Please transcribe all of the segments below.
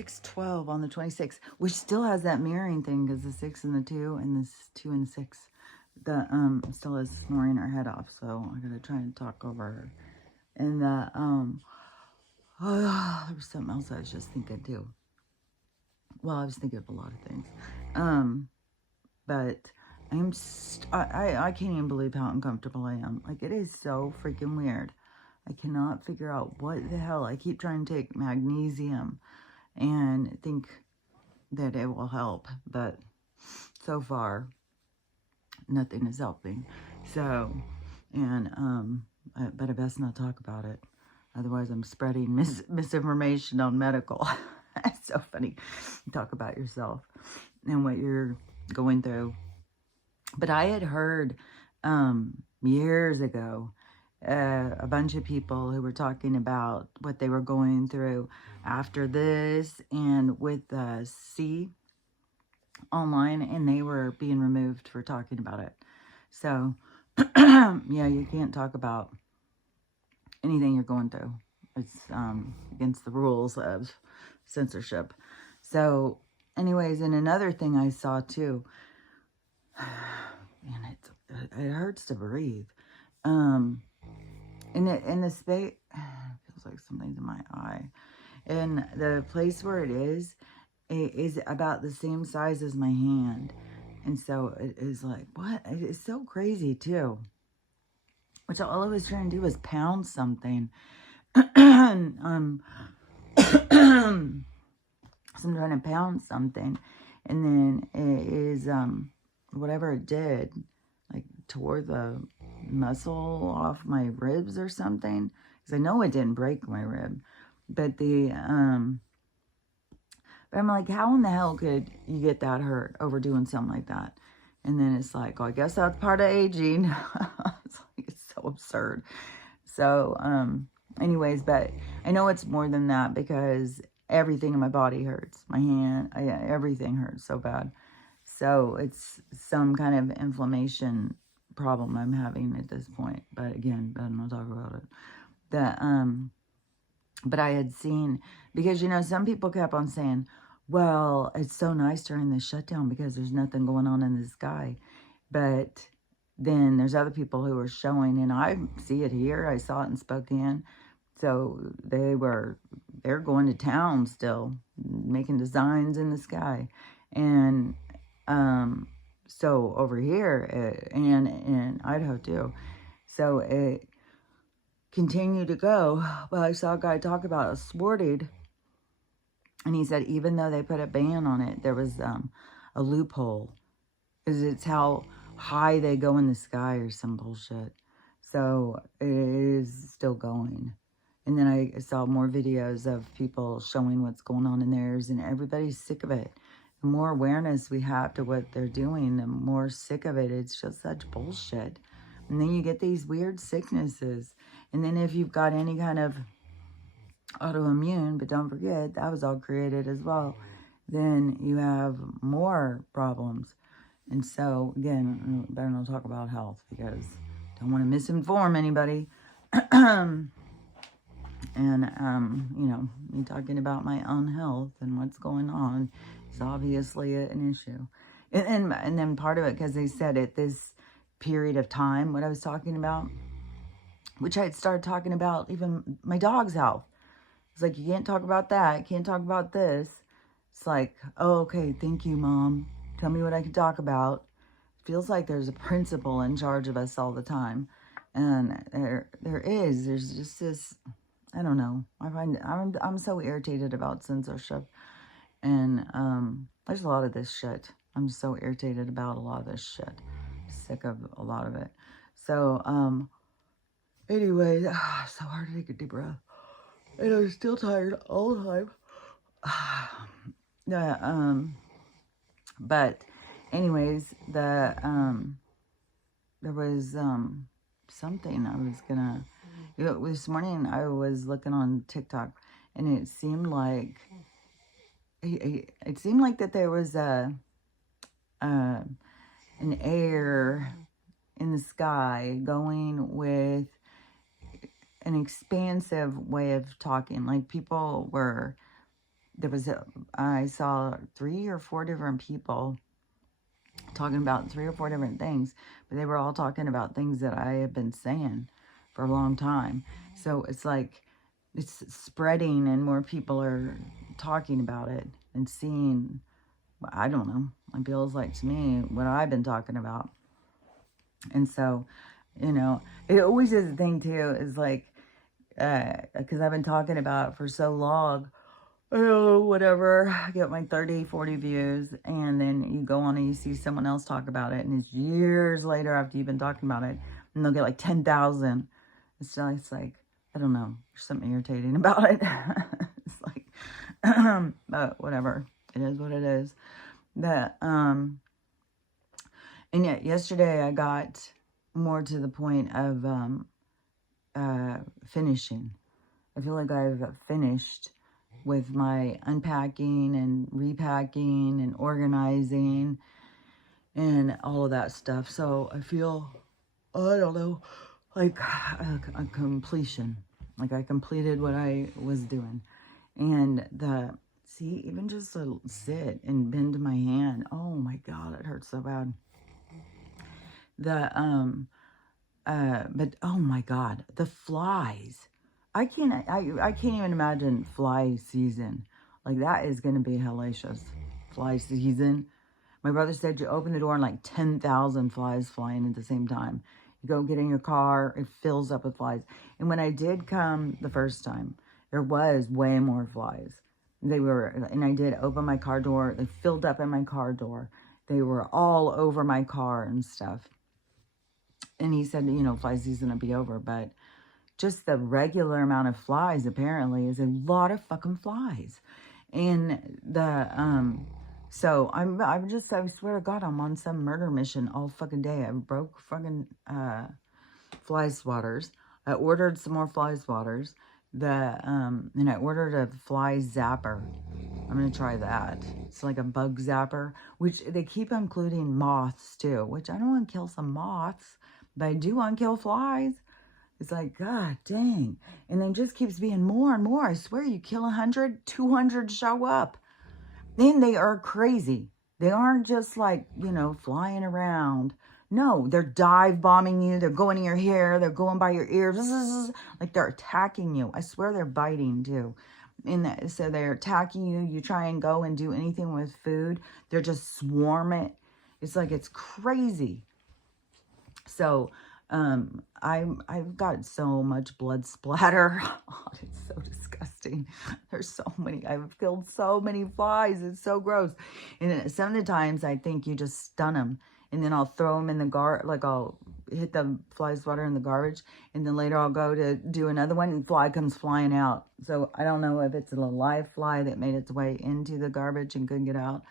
6:12 on the 26th, which still has that mirroring thing because the 6 and the 2 and this 2 and 6, the still is snoring her head off. So I gotta try and talk over her. And the there was something else I was just thinking too. Well, I was thinking of a lot of things. But I can't even believe how uncomfortable I am. Like, it is so freaking weird. I cannot figure out what the hell. I keep trying to take magnesium and think that it will help, but so far nothing is helping. So, and but I best not talk about it, otherwise I'm spreading misinformation on medical. It's so funny. Talk about yourself and what you're going through. But I had heard years ago a bunch of people who were talking about what they were going through after this and with C online, and they were being removed for talking about it. So, yeah, you can't talk about anything you're going through. It's against the rules of censorship. So, anyways, and another thing I saw too, and it hurts to breathe. In the space, feels like something's in my eye. And the place where it is about the same size as my hand. And so it is like, what? It's so crazy too. Which all I was trying to do was pound something. So I'm trying to pound something. And then it is, whatever it did, like tore the muscle off my ribs or something. Because I know it didn't break my rib. But but I'm like, how in the hell could you get that hurt over doing something like that? And then it's like, oh, I guess that's part of aging. It's so absurd. So, anyways, but I know it's more than that because everything in my body hurts. My hand, everything hurts so bad. So it's some kind of inflammation problem I'm having at this point. But again, I don't want to talk about it. But I had seen, because, some people kept on saying, well, it's so nice during the shutdown because there's nothing going on in the sky. But then there's other people who are showing, and I see it here. I saw it in Spokane. So they're going to town still, making designs in the sky. And so over here, and in Idaho too. So it continued to go. Well, I saw a guy talk about a sported, and he said even though they put a ban on it, there was a loophole. Because it's how high they go in the sky or some bullshit. So it is still going. And then I saw more videos of people showing what's going on in theirs, and everybody's sick of it. The more awareness we have to what they're doing, the more sick of it. It's just such bullshit. And then you get these weird sicknesses. And then if you've got any kind of autoimmune, but don't forget, that was all created as well, then you have more problems. And so, again, better not talk about health because I don't want to misinform anybody. And, me talking about my own health and what's going on is obviously an issue. And then part of it, because they said at this period of time, what I was talking about, which I had started talking about even my dog's health. It's like, you can't talk about that. You can't talk about this. It's like, oh, okay, thank you, Mom. Tell me what I can talk about. It feels like there's a principal in charge of us all the time. And there's just this, I don't know. I'm so irritated about censorship. And there's a lot of this shit. I'm so irritated about a lot of this shit. Sick of a lot of it. So, anyway, so hard to take a deep breath. And I'm still tired all the time. But anyways, there was something I was gonna, this morning I was looking on TikTok, and it seemed like that there was an air in the sky going with an expansive way of talking. Like people were I saw 3 or 4 different people talking about 3 or 4 different things, but they were all talking about things that I have been saying for a long time. So it's like it's spreading and more people are talking about it and seeing, I don't know, it feels like to me what I've been talking about. And so, it always is a thing too, is like, because I've been talking about it for so long, oh, whatever, I get my 30, 40 views, and then you go on and you see someone else talk about it, and it's years later after you've been talking about it, and they'll get like 10,000. It's like, I don't know, there's something irritating about it. It's like, but whatever, it is what it is. And yet yesterday I got more to the point of finishing. I feel like I've finished with my unpacking and repacking and organizing and all of that stuff. So I feel, I don't know, like a completion. Like I completed what I was doing. And see, even just to sit and bend my hand, oh my God, it hurts so bad. But oh my God, the flies. I can't even imagine fly season. Like that is going to be hellacious. Fly season. My brother said you open the door and like 10,000 flies flying at the same time. You go get in your car, it fills up with flies. And when I did come the first time, there was way more flies. And I did open my car door. They filled up in my car door. They were all over my car and stuff. And he said, fly season will be over, but just the regular amount of flies apparently is a lot of fucking flies. And so I swear to God, I'm on some murder mission all fucking day. I broke fucking fly swatters. I ordered some more fly swatters. And I ordered a fly zapper. I'm gonna try that. It's like a bug zapper, which they keep including moths too, which I don't want to kill some moths, but I do want to kill flies. It's like, God dang. And then just keeps being more and more. I swear, you kill 100, 200 show up. Then they are crazy. They aren't just like, flying around. No, they're dive bombing you. They're going in your hair. They're going by your ears. Like they're attacking you. I swear they're biting too. So they're attacking you. You try and go and do anything with food. They're just swarming. It's like, it's crazy. So, I've got so much blood splatter. Oh, it's so disgusting. There's so many. I've killed so many flies. It's so gross. And some of the times I think you just stun them, and then I'll throw them in the like I'll hit the fly swatter in the garbage, and then later I'll go to do another one, and fly comes flying out. So I don't know if it's a live fly that made its way into the garbage and couldn't get out,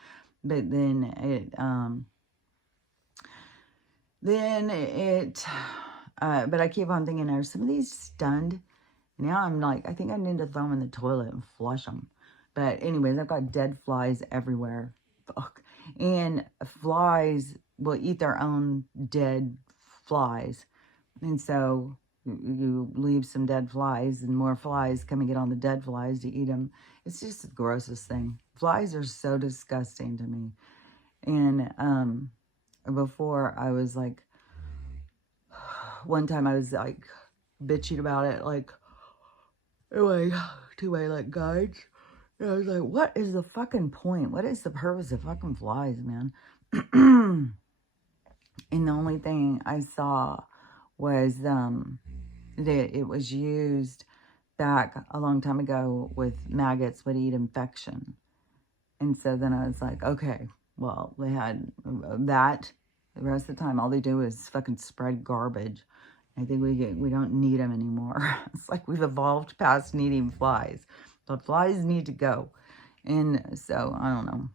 but then but I keep on thinking, are some of these stunned? Now I'm like, I think I need to throw them in the toilet and flush them. But anyways, I've got dead flies everywhere. Fuck. And flies will eat their own dead flies. And so you leave some dead flies and more flies come and get on the dead flies to eat them. It's just the grossest thing. Flies are so disgusting to me. And before I was like, one time I was like bitching about it, like, anyway, to my like guides. And I was like, what is the fucking point? What is the purpose of fucking flies, man? And the only thing I saw was that it was used back a long time ago with maggots would eat infection. And so then I was like, okay, well, they had that. The rest of the time, all they do is fucking spread garbage. I think we don't need them anymore. It's like we've evolved past needing flies. But flies need to go. And so, I don't know.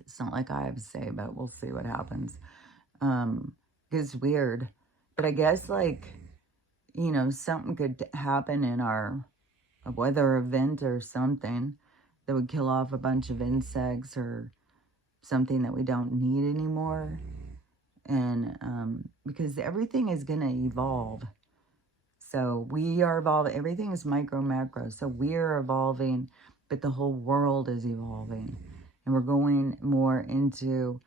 It's not like I have to say, but we'll see what happens. It's weird. But I guess, like, something could happen in a weather event or something that would kill off a bunch of insects or something that we don't need anymore. And because everything is going to evolve. So we are evolving. Everything is micro, macro. So we are evolving but the whole world is evolving. And we're going more into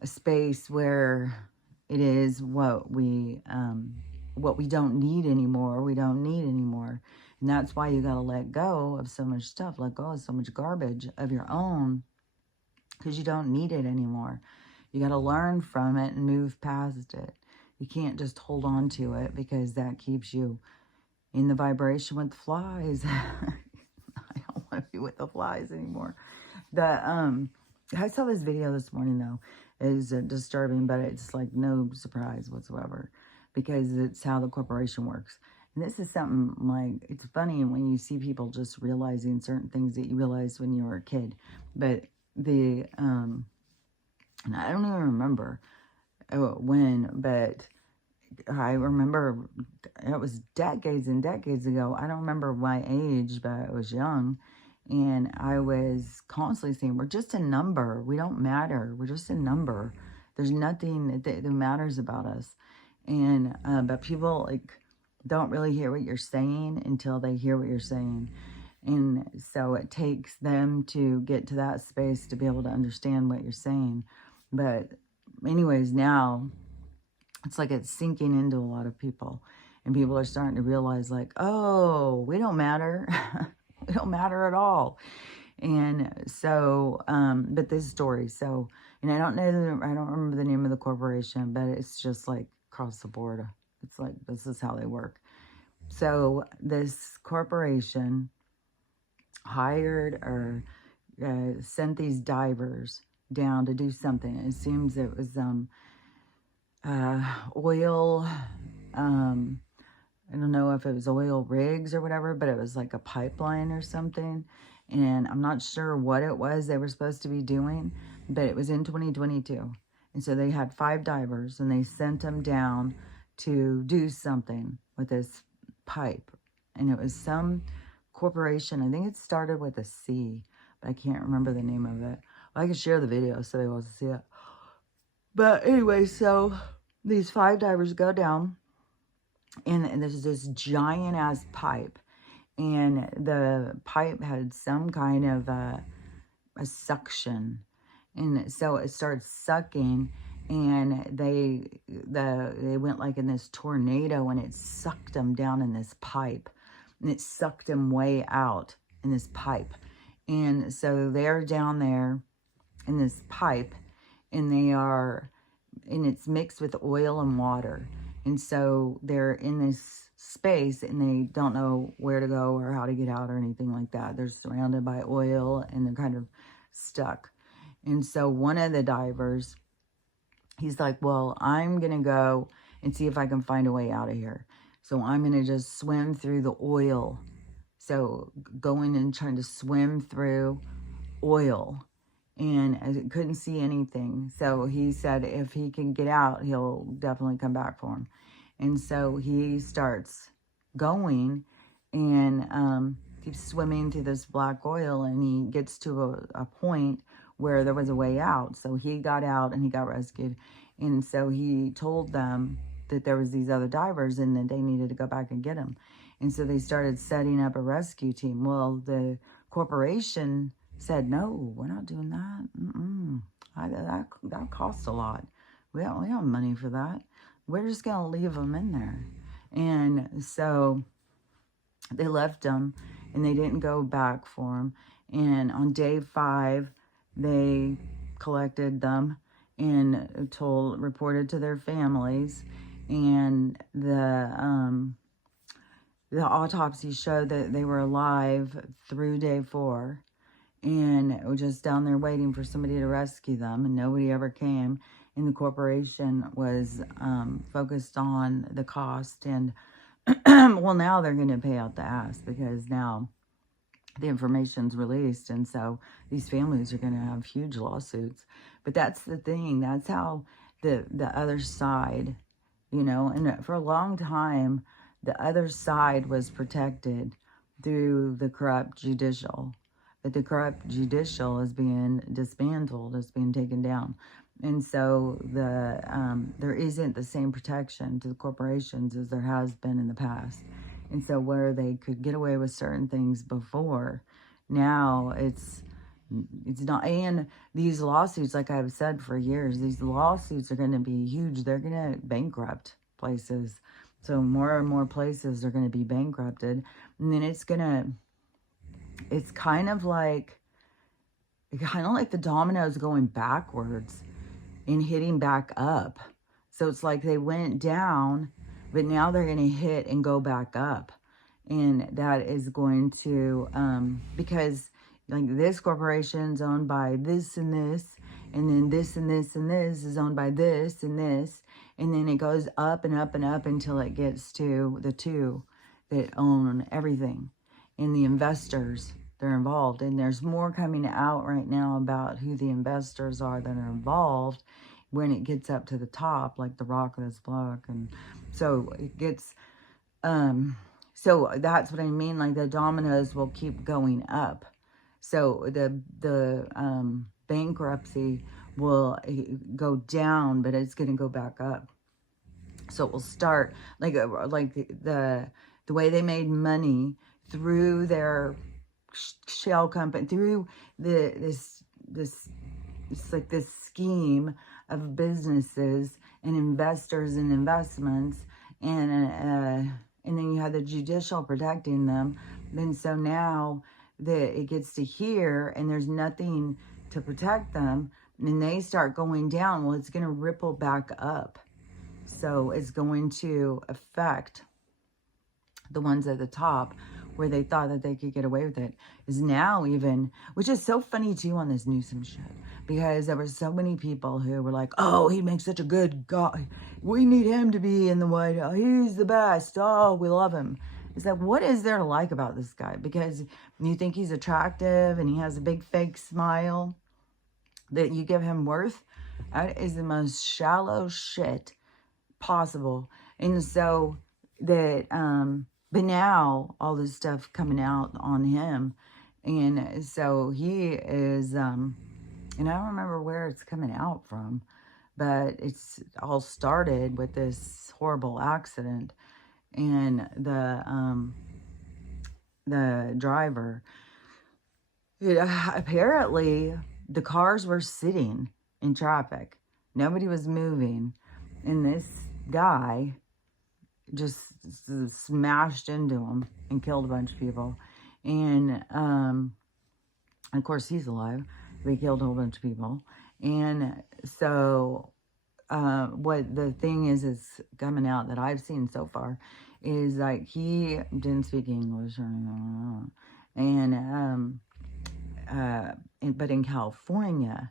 a space where it is what we don't need anymore. We don't need anymore. And that's why you got to let go of so much stuff. Let go of so much garbage of your own, because you don't need it anymore. You got to learn from it and move past it. You can't just hold on to it, because that keeps you in the vibration with the flies. I don't want to be with the flies anymore. I saw this video this morning, though. It's disturbing, but it's like no surprise whatsoever, because it's how the corporation works. And this is something like, it's funny when you see people just realizing certain things that you realized when you were a kid. But and I don't even remember when, but I remember it was decades and decades ago. I don't remember my age, but I was young. And I was constantly saying, we're just a number. We don't matter. We're just a number. There's nothing that matters about us. And, but people like don't really hear what you're saying until they hear what you're saying. And so it takes them to get to that space to be able to understand what you're saying. But anyways, now it's like it's sinking into a lot of people. And people are starting to realize like, oh, we don't matter. We don't matter at all. And so, but this story, so, and I don't remember the name of the corporation, but it's just like across the board. It's like, this is how they work. So this corporation hired or sent these divers down to do something. It seems it was oil, I don't know if it was oil rigs or whatever, but it was like a pipeline or something. And I'm not sure what it was they were supposed to be doing, but it was in 2022. And so they had 5 divers and they sent them down to do something with this pipe. And it was some corporation. I think it started with a C, but I can't remember the name of it. I can share the video so they will see it. But anyway, so these 5 divers go down. And there's this giant ass pipe, and the pipe had some kind of a suction, and so it started sucking, and they went like in this tornado, and it sucked them down in this pipe, and it sucked them way out in this pipe. And so they're down there in this pipe, and it's mixed with oil and water. And so they're in this space and they don't know where to go or how to get out or anything like that. They're surrounded by oil and they're kind of stuck. And so one of the divers, he's like, well, I'm going to go and see if I can find a way out of here. So I'm going to just swim through the oil. So going and trying to swim through oil. And I couldn't see anything. So he said if he can get out, he'll definitely come back for him. And so he starts going and keeps swimming through this black oil, and he gets to a point where there was a way out. So he got out and he got rescued. And so he told them that there was these other divers and that they needed to go back and get him. And so they started setting up a rescue team. Well, the corporation said, no, we're not doing that. That costs a lot. We don't have money for that. We're just going to leave them in there. And so they left them and they didn't go back for them. And on day 5, they collected them and reported to their families. And the autopsy showed that they were alive through day 4. And we're just down there waiting for somebody to rescue them, and nobody ever came. And the corporation was focused on the cost. And, well, now they're going to pay out the ass, because now the information's released. And so these families are going to have huge lawsuits. But that's the thing. That's how the other side, and for a long time, the other side was protected through the corrupt judicial. But the corrupt judicial is being dismantled, is being taken down. And so there isn't the same protection to the corporations as there has been in the past. And so where they could get away with certain things before, now it's not. And these lawsuits, like I've said for years, these lawsuits are going to be huge. They're going to bankrupt places. So more and more places are going to be bankrupted. And then it's kind of like the dominoes going backwards and hitting back up. So it's like they went down, but now they're going to hit and go back up. And that is going to, because like this corporation's owned by this and this, and then this and this and this is owned by this and this, and then it goes up and up and up until it gets to the two that own everything, and the investors, they're involved. And there's more coming out right now about who the investors are that are involved when it gets up to the top, like the rock of this block. And so it gets, so that's what I mean. Like the dominoes will keep going up. So the bankruptcy will go down, but it's going to go back up. So it will start like the way they made money through their shell company, through this like this scheme of businesses and investors and investments, and then you have the judicial protecting them. Then so now that it gets to here and there's nothing to protect them, and they start going down, well, it's going to ripple back up. So it's going to affect the ones at the top where they thought that they could get away with it, is now even, which is so funny too on this Newsom shit, because there were so many people who were like, oh, he makes such a good guy. We need him to be in the White House. He's the best. Oh, we love him. It's like, what is there to like about this guy? Because you think he's attractive and he has a big fake smile, that you give him worth? That is the most shallow shit possible. And so that, but now all this stuff coming out on him. And so he is, and I don't remember where it's coming out from, but it's all started with this horrible accident. And the driver, apparently the cars were sitting in traffic. Nobody was moving. And this guy just smashed into him and killed a bunch of people. And of course he's alive, but he killed a whole bunch of people. And so what the thing is coming out that I've seen so far is like he didn't speak English or anything. But in California,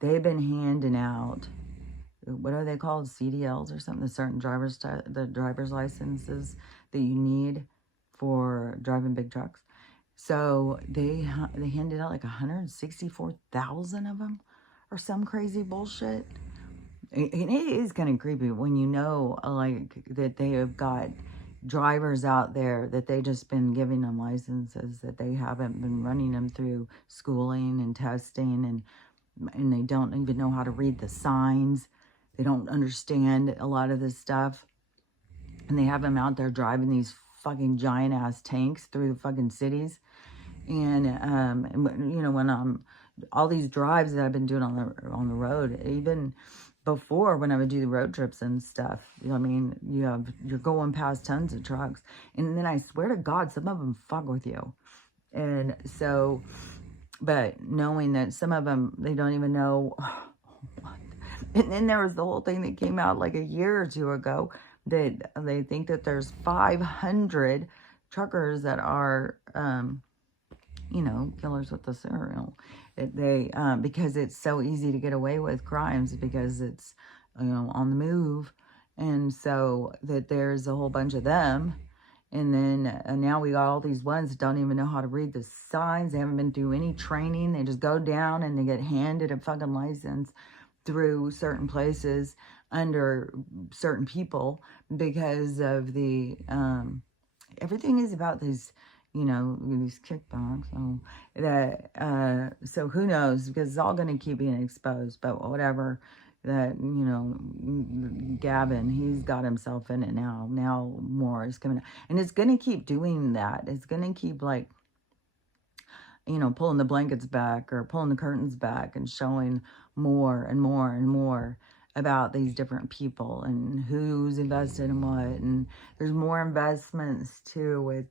they've been handing out, what are they called, CDLs or something, the certain the driver's licenses that you need for driving big trucks. So they handed out like 164,000 of them or some crazy bullshit. And it is kind of creepy when you know, like, that they have got drivers out there that they just been giving them licenses, that they haven't been running them through schooling and testing, and they don't even know how to read the signs. They don't understand a lot of this stuff. And they have them out there driving these fucking giant ass tanks through the fucking cities. And you know, when all these drives that I've been doing on the road, even before when I would do the road trips and stuff, you know what I mean, you're going past tons of trucks, and then I swear to God, some of them fuck with you. And so, but knowing that some of them, they don't even know. And then there was the whole thing that came out like a year or two ago, that they think that there's 500 truckers that are, you know, killers with the serial. They because it's so easy to get away with crimes because it's, you know, on the move. And so that there's a whole bunch of them. And then now we got all these ones that don't even know how to read the signs. They haven't been through any training. They just go down and they get handed a fucking license through certain places under certain people because of the, everything is about these, you know, these kickbacks. So that, so who knows, because it's all going to keep being exposed. But whatever, that, you know, Gavin, he's got himself in it now. Now more is coming out. And it's going to keep doing that. It's going to keep, like, you know, pulling the blankets back or pulling the curtains back and showing more and more and more about these different people and who's invested in what. And there's more investments too with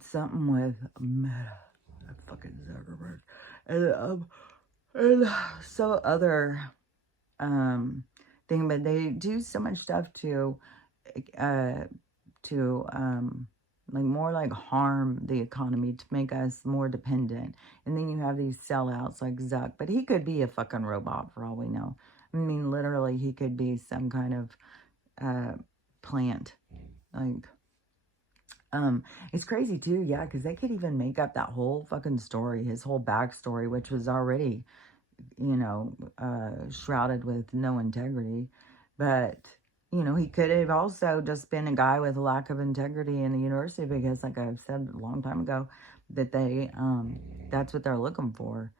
something with Meta, fucking Zuckerberg, and so other thing, but they do so much stuff to like more like harm the economy to make us more dependent. And then you have these sellouts like Zuck, but he could be a fucking robot for all we know. I mean, literally, he could be some kind of plant. Like, it's crazy too, yeah, because they could even make up that whole fucking story, his whole backstory, which was already, you know, shrouded with no integrity. But, you know, he could have also just been a guy with a lack of integrity in the university because, like I've said a long time ago, that they, that's what they're looking for.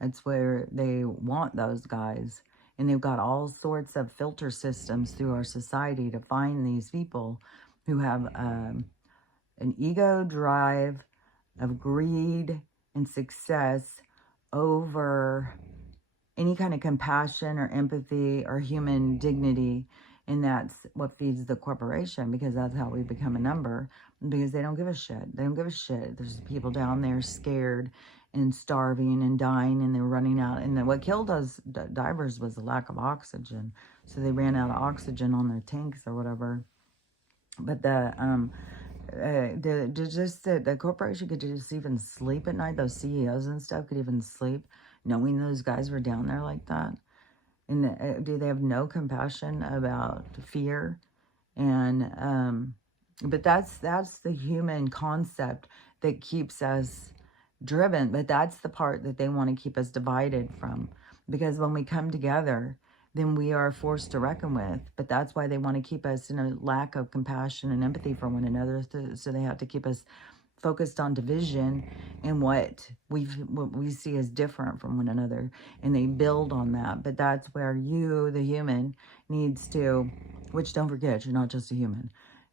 That's where they want those guys. And they've got all sorts of filter systems through our society to find these people who have an ego drive of greed and success over any kind of compassion or empathy or human dignity. And that's what feeds the corporation, because that's how we become a number, because they don't give a shit. They don't give a shit. There's people down there scared and starving and dying, and they're running out. And then what killed us divers was the lack of oxygen. So they ran out of oxygen on their tanks or whatever. But the corporation could just even sleep at night. Those CEOs and stuff could even sleep knowing those guys were down there like that. And do they have no compassion about fear? And but that's the human concept that keeps us driven. But that's the part that they want to keep us divided from, because when we come together, then we are forced to reckon with. But that's why they want to keep us in a lack of compassion and empathy for one another. So they have to keep us focused on division and what we see as different from one another, and they build on that. But that's where you, the human, needs to, which don't forget, you're not just a human.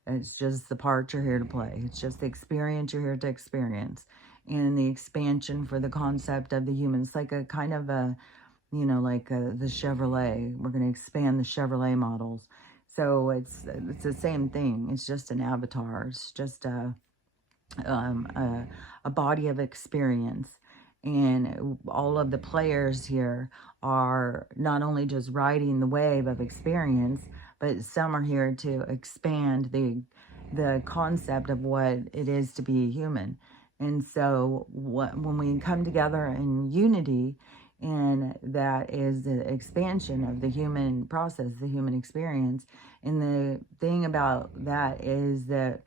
It's just the part you're here to play. It's just the experience you're here to experience, and the expansion for the concept of the human. It's like a kind of a, you know, like the Chevrolet. We're going to expand the Chevrolet models. So it's the same thing. It's just an avatar. It's just a body of experience. And all of the players here are not only just riding the wave of experience, but some are here to expand the concept of what it is to be human. And so when we come together in unity, and that is the expansion of the human process, the human experience. And the thing about that is that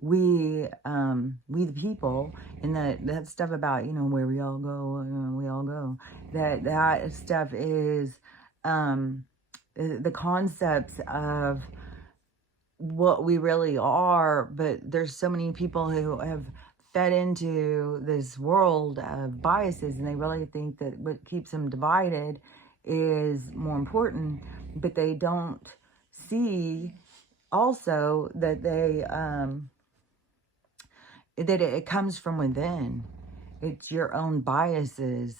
we the people, and that stuff about, you know, where we all go, that stuff is the concepts of what we really are. But there's so many people who have fed into this world of biases, and they really think that what keeps them divided is more important, but they don't see also that that it comes from within. It's your own biases.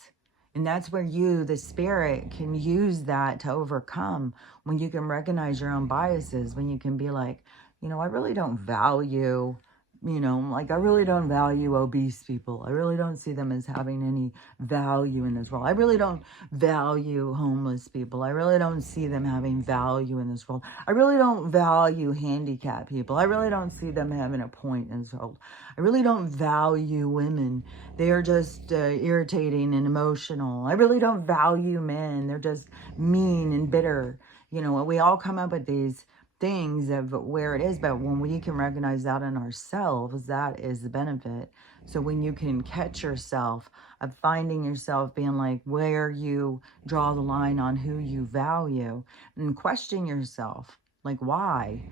And that's where you, the spirit, can use that to overcome, when you can recognize your own biases, when you can be like, you know, I really don't value, you know, like I really don't value obese people. I really don't see them as having any value in this world. I really don't value homeless people. I really don't see them having value in this world. I really don't value handicapped people. I really don't see them having a point in this world. I really don't value women. They are just irritating and emotional. I really don't value men. They're just mean and bitter. You know, we all come up with these things of where it is, but when we can recognize that in ourselves, that is the benefit. So when you can catch yourself of finding yourself being like, where you draw the line on who you value, and question yourself, like, why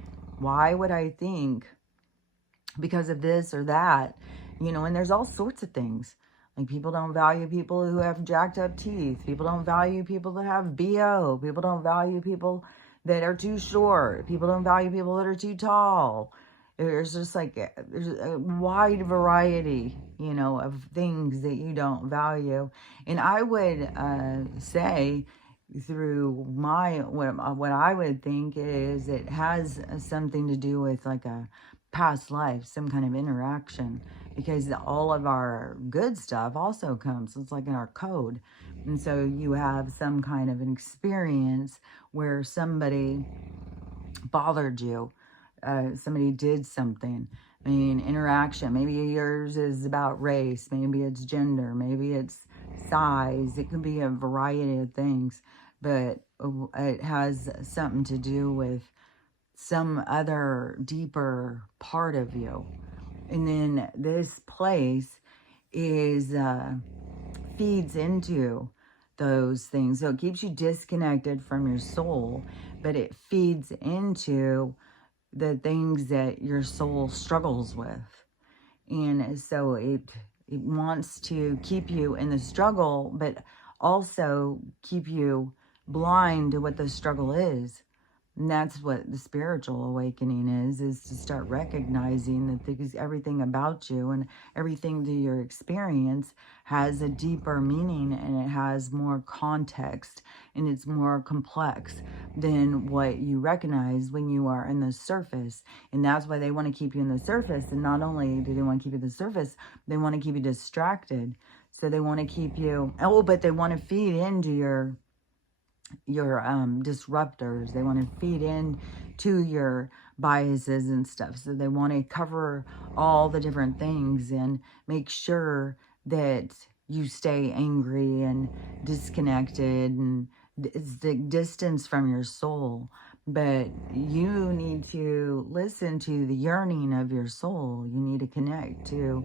would I think because of this or that, you know? And there's all sorts of things. Like, people don't value people who have jacked up teeth. People don't value people that have BO. People don't value people that are too short. People don't value people that are too tall. There's just like, there's a wide variety, you know, of things that you don't value. And I would say through what I would think is it has something to do with like a past life, some kind of interaction, because all of our good stuff also comes, it's like in our code. And so you have some kind of an experience where somebody bothered you, somebody did something. I mean, interaction. Maybe yours is about race. Maybe it's gender. Maybe it's size. It could be a variety of things, but it has something to do with some other deeper part of you. And then this place is feeds into those things. So it keeps you disconnected from your soul, but it feeds into the things that your soul struggles with. And so it wants to keep you in the struggle, but also keep you blind to what the struggle is. And that's what the spiritual awakening is to start recognizing that everything about you and everything that your experience has a deeper meaning, and it has more context, and it's more complex than what you recognize when you are in the surface. And that's why they want to keep you in the surface. And not only do they want to keep you in the surface, they want to keep you distracted. So they want to keep you, but they want to feed into your disruptors. They want to feed in to your biases and stuff. So they want to cover all the different things and make sure that you stay angry and disconnected, and it's the distance from your soul. But you need to listen to the yearning of your soul. You need to connect to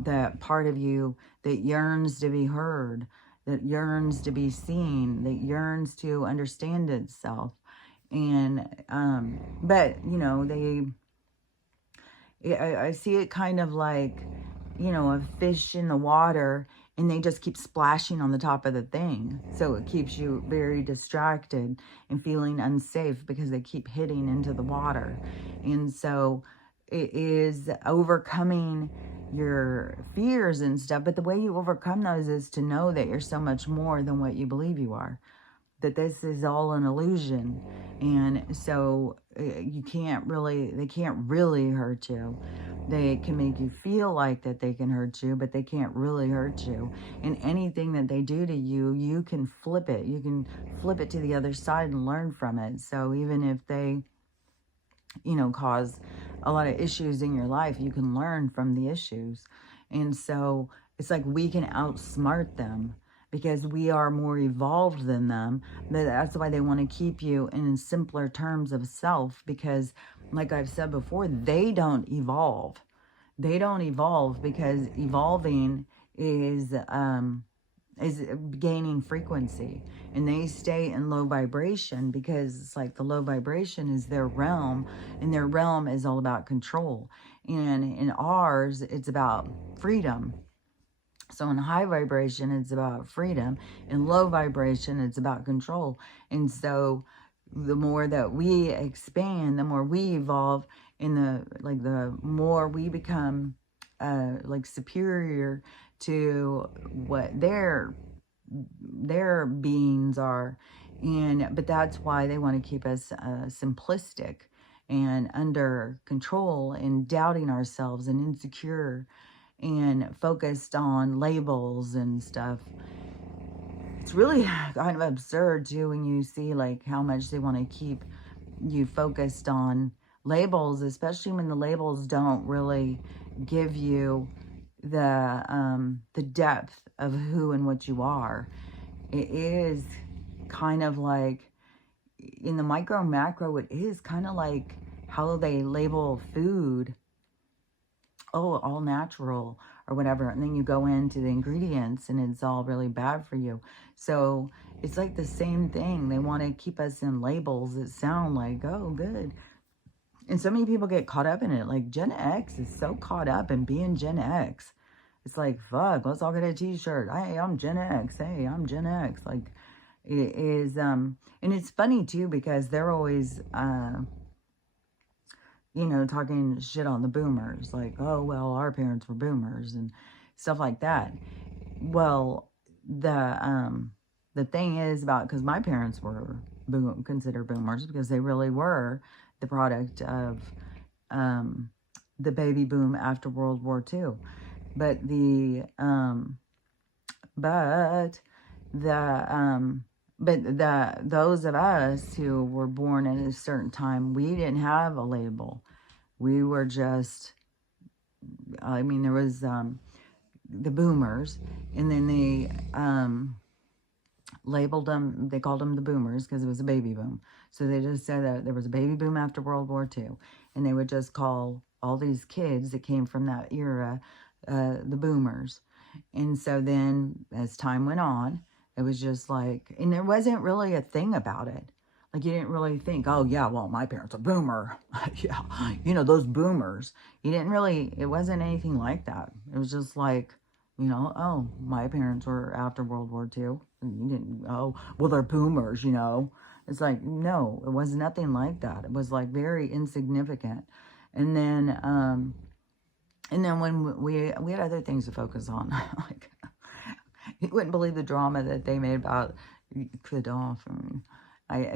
that part of you that yearns to be heard, that yearns to be seen, that yearns to understand itself. And but you know, I see it kind of like, you know, a fish in the water, and they just keep splashing on the top of the thing. So it keeps you very distracted and feeling unsafe because they keep hitting into the water. And so it is overcoming your fears and stuff. But the way you overcome those is to know that you're so much more than what you believe you are. That this is all an illusion. And so they can't really hurt you. They can make you feel like that they can hurt you, but they can't really hurt you. And anything that they do to you, you can flip it. You can flip it to the other side and learn from it. So even if they, you know, cause a lot of issues in your life, you can learn from the issues. And so it's like we can outsmart them because we are more evolved than them. But that's why they want to keep you in simpler terms of self, because like I've said before, they don't evolve. They don't evolve because evolving is gaining frequency, and they stay in low vibration because it's like the low vibration is their realm, and their realm is all about control. And in ours, it's about freedom. So in high vibration, it's about freedom. In low vibration, it's about control. And so the more that we expand, the more we evolve, in the more we become like superior to what their beings are. But that's why they want to keep us simplistic and under control and doubting ourselves and insecure and focused on labels and stuff. It's really kind of absurd too when you see like how much they want to keep you focused on labels, especially when the labels don't really give you the depth of who and what you are. It is kind of like in the micro macro, it is kind of like how they label food. Oh, all natural or whatever. And then you go into the ingredients and it's all really bad for you. So it's like the same thing. They want to keep us in labels that sound like, oh, good. And so many people get caught up in it. Like Gen X is so caught up in being Gen X. It's like, fuck, let's all get a t-shirt. Hey, I'm Gen X. Hey, I'm Gen X. Like it is, and it's funny too, because they're always, you know, talking shit on the boomers, like, oh, well, our parents were boomers and stuff like that. Well, the thing is about, because my parents were considered boomers because they really were the product of um, the baby boom after World War II. But but the those of us who were born at a certain time, we didn't have a label. We were just, I mean, there was the boomers, and then they labeled them, they called them the boomers because it was a baby boom. So they just said that there was a baby boom after World War II, and they would just call all these kids that came from that era the boomers. And so then as time went on, it was just like, and there wasn't really a thing about it. Like, you didn't really think, oh yeah, well, my parents are boomer. Yeah, you know, those boomers. You didn't really, it wasn't anything like that. It was just like, you know, oh, my parents were after World War II. And you didn't, oh, well, they're boomers, you know. It's like, no, it was nothing like that. It was like very insignificant. And then when we had other things to focus on, like, you wouldn't believe the drama that they made about Gaddafi.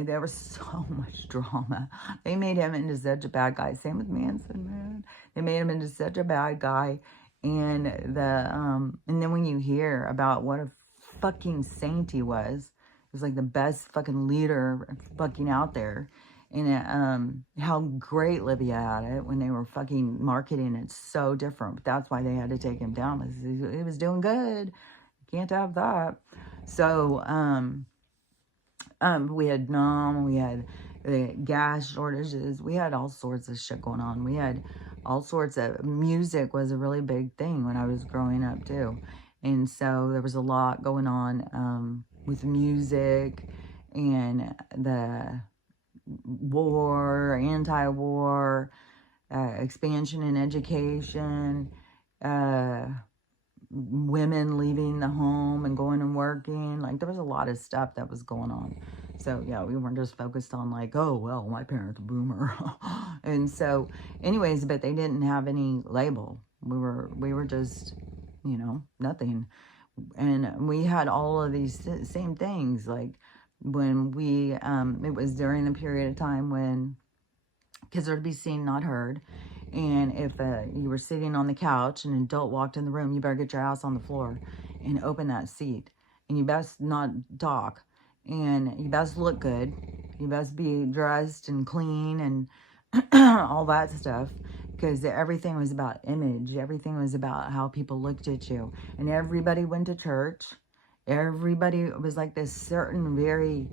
There was so much drama. They made him into such a bad guy. Same with Manson, man. They made him into such a bad guy. And and then when you hear about what a fucking saint he was like the best fucking leader fucking out there. And how great Libya had it when they were fucking marketing it so different. But that's why they had to take him down, because he was doing good. Can't have that. So we had we had gas shortages, we had all sorts of shit going on. We had all sorts of, music was a really big thing when I was growing up too. And so there was a lot going on with music and the war, anti-war, expansion in education, women leaving the home and going and working. Like, there was a lot of stuff that was going on. So yeah, we weren't just focused on like, oh, well, my parents are boomer. And so anyways, but they didn't have any label. We were just, you know, nothing. And we had all of these same things. Like, when we it was during the period of time when kids are to be seen, not heard. And if you were sitting on the couch and an adult walked in the room, you better get your ass on the floor and open that seat. And you best not talk. And you best look good. You best be dressed and clean and all that stuff. Because everything was about image. Everything was about how people looked at you. And everybody went to church. Everybody was like this certain very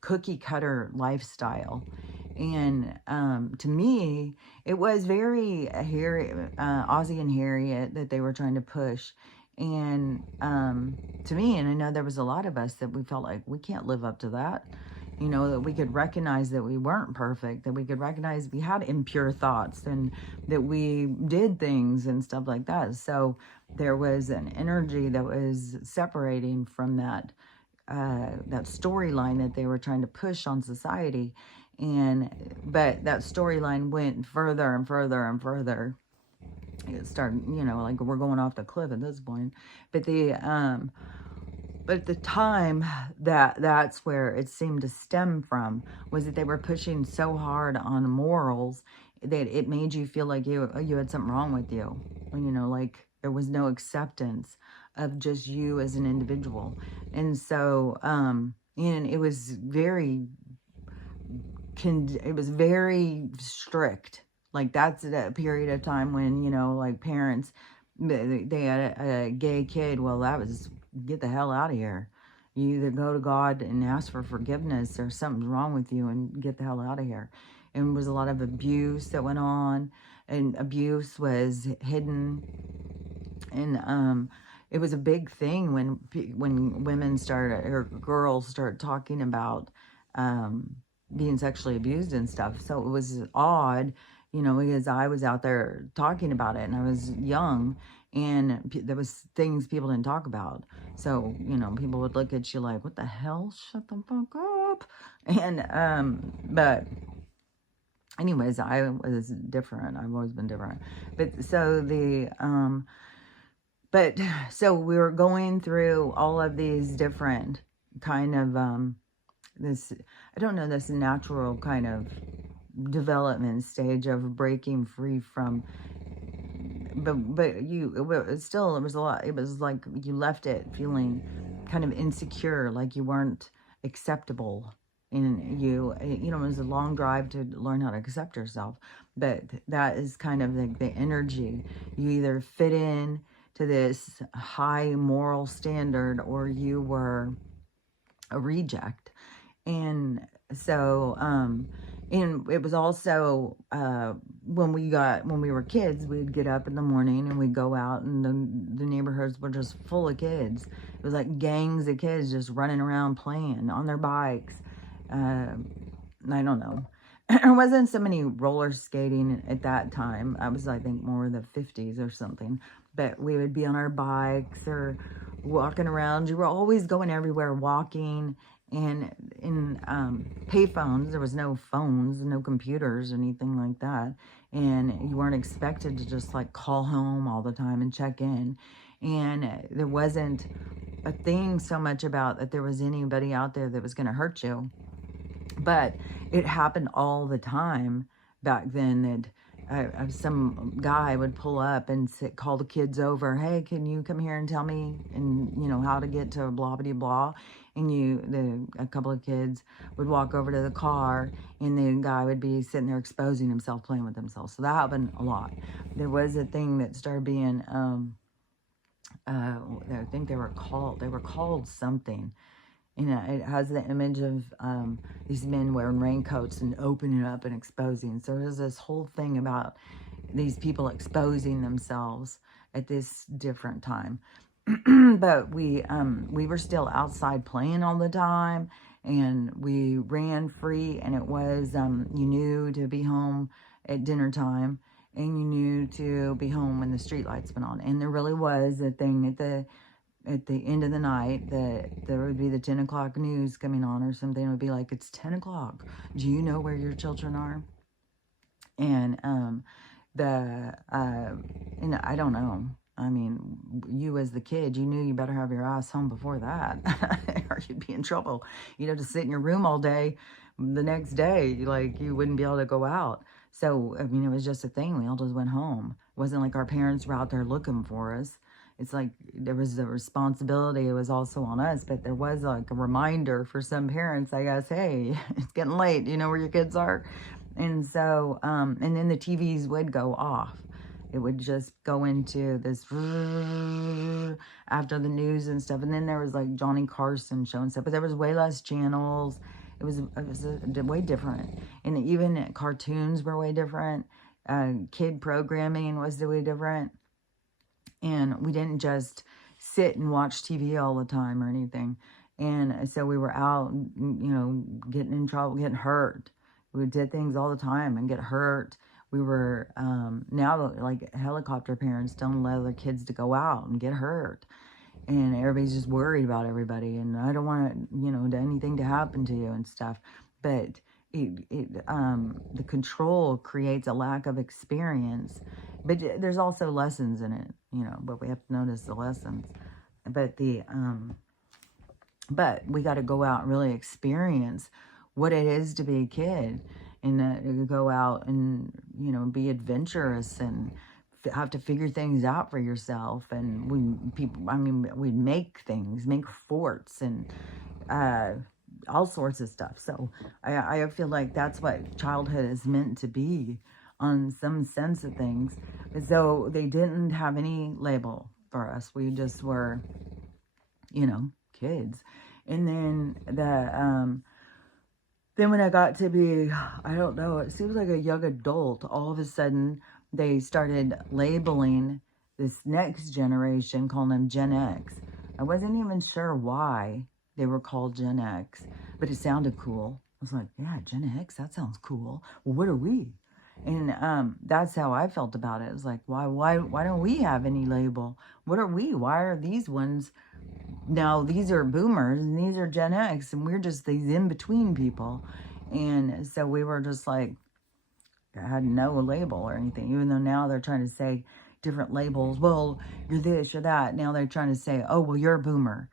cookie cutter lifestyle. And to me, it was very Ozzy and Harriet that they were trying to push. And to me, and I know there was a lot of us that we felt like we can't live up to that. You know, that we could recognize that we weren't perfect, that we could recognize we had impure thoughts, and that we did things and stuff like that. So there was an energy that was separating from that storyline that they were trying to push on society. But that storyline went further and further and further. It started, you know, like we're going off the cliff at this point. But but at the time, that's where it seemed to stem from, was that they were pushing so hard on morals that it made you feel like you had something wrong with you. You know, like there was no acceptance of just you as an individual. And so, and it was very strict. Like, that's that period of time when, you know, like parents, they had a gay kid. Well, that was, get the hell out of here. You either go to God and ask for forgiveness, or something's wrong with you, and get the hell out of here. And there was a lot of abuse that went on, and abuse was hidden. And it was a big thing when women started, or girls started talking about being sexually abused and stuff. So it was odd, you know, because I was out there talking about it, and I was young, and there was things people didn't talk about. So, you know, people would look at you like, what the hell? Shut the fuck up. And, but anyways, I was different. I've always been different. But so so we were going through all of these different kind of, this, I don't know, this natural kind of development stage of breaking free from, but you, it was a lot. It was like you left it feeling kind of insecure, like you weren't acceptable. And you know, it was a long drive to learn how to accept yourself. But that is kind of the energy. You either fit in to this high moral standard or you were a reject. And so, and it was also, when we were kids, we'd get up in the morning and we'd go out, and the neighborhoods were just full of kids. It was like gangs of kids just running around playing on their bikes. I don't know. There wasn't so many roller skating at that time. I was, I think, more the 50s or something. But we would be on our bikes or walking around. You were always going everywhere, walking. And in payphones, there was no phones, no computers, anything like that. And you weren't expected to just like call home all the time and check in. And there wasn't a thing so much about that there was anybody out there that was going to hurt you. But it happened all the time back then that some guy would pull up and call the kids over. Hey, can you come here and tell me, and you know, how to get to blah blah blah. And a couple of kids would walk over to the car, and the guy would be sitting there exposing himself, playing with himself. So that happened a lot. There was a thing that started being, I think they were called something. You know, it has the image of these men wearing raincoats and opening up and exposing. So there's this whole thing about these people exposing themselves at this different time. But we were still outside playing all the time, and we ran free, and it was, you knew to be home at dinner time, and you knew to be home when the street lights went on. And there really was a thing at the end of the night that there would be the 10 o'clock news coming on or something. It would be like, it's 10 o'clock. Do you know where your children are? And, and I don't know. I mean, you as the kid, you knew you better have your ass home before that or you'd be in trouble. You know, to sit in your room all day, the next day, like, you wouldn't be able to go out. So, I mean, it was just a thing. We all just went home. It wasn't like our parents were out there looking for us. It's like there was the responsibility. It was also on us, but there was like a reminder for some parents, I guess, hey, it's getting late. Do you know where your kids are? And so, and then the TVs would go off. It would just go into this after the news and stuff. And then there was like Johnny Carson show and stuff, but there was way less channels. It was way different. And even cartoons were way different. Kid programming was way different. And we didn't just sit and watch TV all the time or anything. And so we were out, you know, getting in trouble, getting hurt. We did things all the time and get hurt. We were, now, like, helicopter parents don't allow their kids to go out and get hurt. And everybody's just worried about everybody. And I don't want, you know, anything to happen to you and stuff. But the control creates a lack of experience. But there's also lessons in it, you know, but we have to notice the lessons. But but we got to go out and really experience what it is to be a kid, and go out and, you know, be adventurous and have to figure things out for yourself. And we'd make things, make forts and all sorts of stuff. So I feel like that's what childhood is meant to be, on some sense of things. So they didn't have any label for us. We just were, you know, kids. And then then when I got to be, I don't know, it seems like a young adult, all of a sudden they started labeling this next generation, calling them Gen X. I wasn't even sure why they were called Gen X, but it sounded cool. I was like, yeah, Gen X, that sounds cool. Well, what are we? And that's how I felt about it. It was like, why don't we have any label? What are we? Why are these ones? Now, these are boomers and these are Gen X, and we're just these in-between people. And so we were just like, had no label or anything, even though now they're trying to say different labels. Well, you're this, you're that. Now they're trying to say, oh, well, you're a boomer.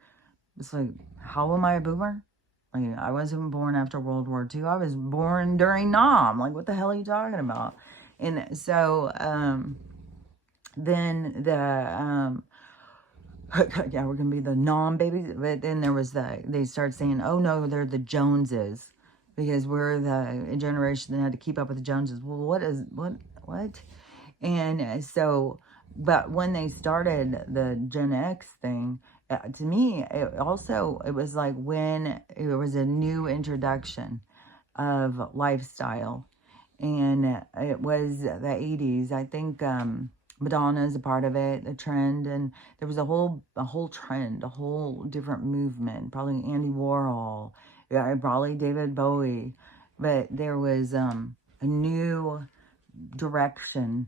It's like, how am I a boomer? Like, I wasn't born after World War II. I was born during Nam. Like, what the hell are you talking about? And so, then yeah, we're gonna be the Nam babies. But then there was they started saying, oh no, they're the Joneses, because we're the generation that had to keep up with the Joneses. Well, what? And so, but when they started the Gen X thing, to me, it was like when it was a new introduction of lifestyle. And it was the 80s. I think Madonna is a part of it, the trend. And there was a whole trend, a whole different movement. Probably Andy Warhol, yeah, probably David Bowie. But there was a new direction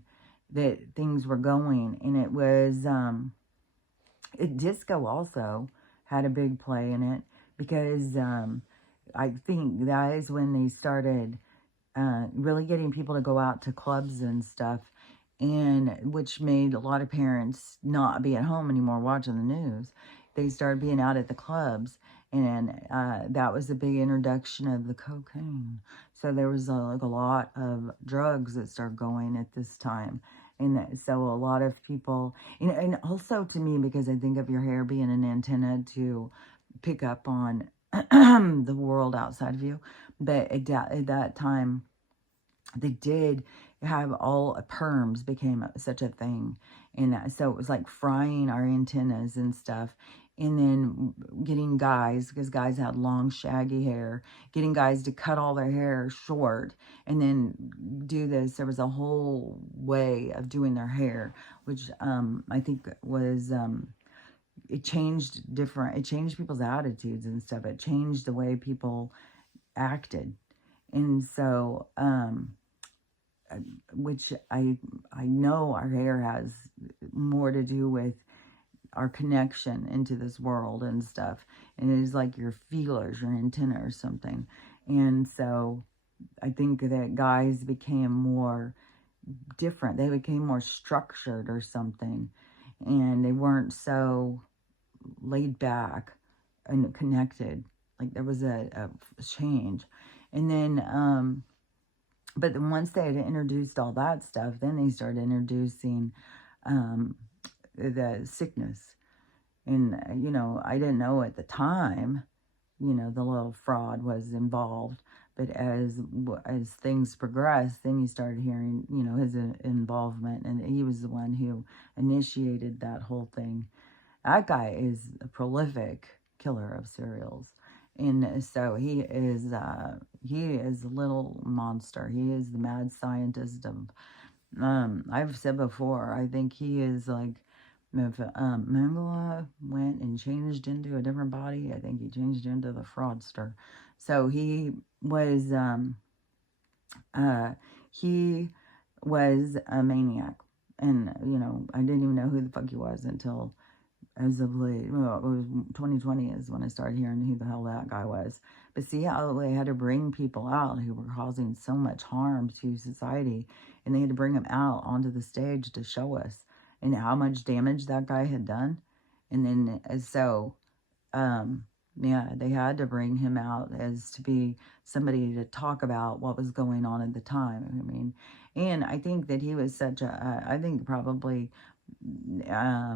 that things were going. And it was, disco also had a big play in it, because I think that is when they started really getting people to go out to clubs and stuff, and which made a lot of parents not be at home anymore watching the news. They started being out at the clubs, and that was a big introduction of the cocaine. So there was like a lot of drugs that started going at this time. And so a lot of people, and also to me, because I think of your hair being an antenna to pick up on the world outside of you. But at that time, they did have all perms became such a thing. And so it was like frying our antennas and stuff. And then getting guys, because guys had long, shaggy hair, getting guys to cut all their hair short and then do this. There was a whole way of doing their hair, which I think was, it changed people's attitudes and stuff. It changed the way people acted. And so, which I know our hair has more to do with our connection into this world and stuff. And it is like your feelers, your antenna or something. And so I think that guys became more different. They became more structured or something. And they weren't so laid back and connected. Like there was a change. And then, but then once they had introduced all that stuff, then they started introducing the sickness. And, I didn't know at the time, the little fraud was involved. But as things progressed, then you started hearing, his involvement. And he was the one who initiated that whole thing. That guy is a prolific killer of serials. And so he is a little monster. He is the mad scientist of, I've said before, I think he is like, if Mengele went and changed into a different body, I think he changed into the fraudster. So he was a maniac. And, I didn't even know who the fuck he was until as of late. Well, it was 2020 is when I started hearing who the hell that guy was. But see how they had to bring people out who were causing so much harm to society, and they had to bring them out onto the stage to show us and how much damage that guy had done. And then yeah, they had to bring him out as to be somebody to talk about what was going on at the time. I mean, and I think that he was such a, I think probably, I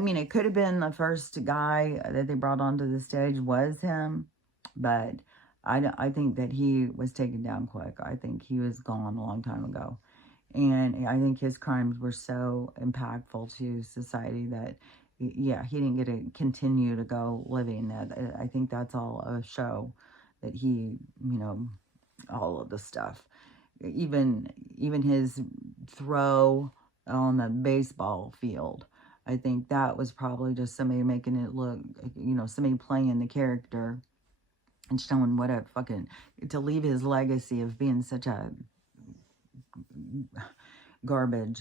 mean, it could have been the first guy that they brought onto the stage was him, but I think that he was taken down quick. I think he was gone a long time ago. And I think his crimes were so impactful to society that, yeah, he didn't get to continue to go living. I think that's all a show that he, all of the stuff. Even his throw on the baseball field, I think that was probably just somebody making it look, somebody playing the character and showing what a fucking, to leave his legacy of being such a garbage.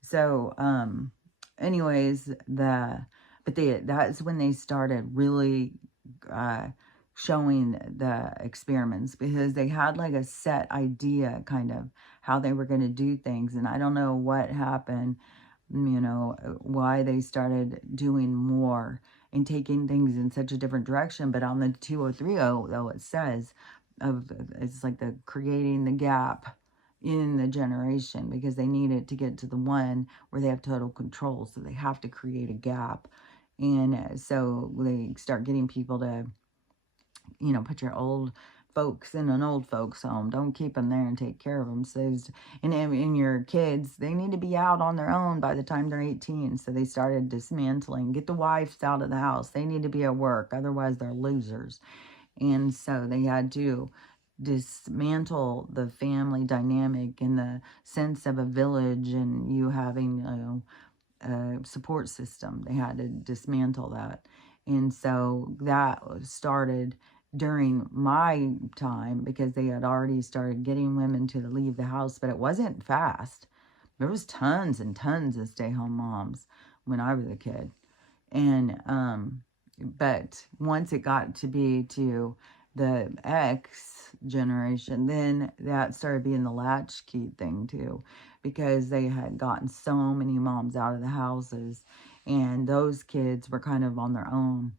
So, anyways, that's when they started really showing the experiments, because they had like a set idea kind of how they were going to do things. And I don't know what happened, you know, why they started doing more and taking things in such a different direction. But on the 2030, though, it says it's like the creating the gap in the generation, because they need it to get to the one where they have total control. So they have to create a gap. And so they start getting people to, you know, put your old folks in an old folks home. Don't keep them there and take care of them. So, and your kids, they need to be out on their own by the time they're 18. So they started dismantling, get the wives out of the house. They need to be at work. Otherwise, they're losers. And so they had to dismantle the family dynamic in the sense of a village and you having, you know, a support system. They had to dismantle that. And so that started during my time, because they had already started getting women to leave the house, but it wasn't fast. There was tons and tons of stay-home moms when I was a kid. And but once it got to be to the X generation, then that started being the latchkey thing too, because they had gotten so many moms out of the houses, and those kids were kind of on their own.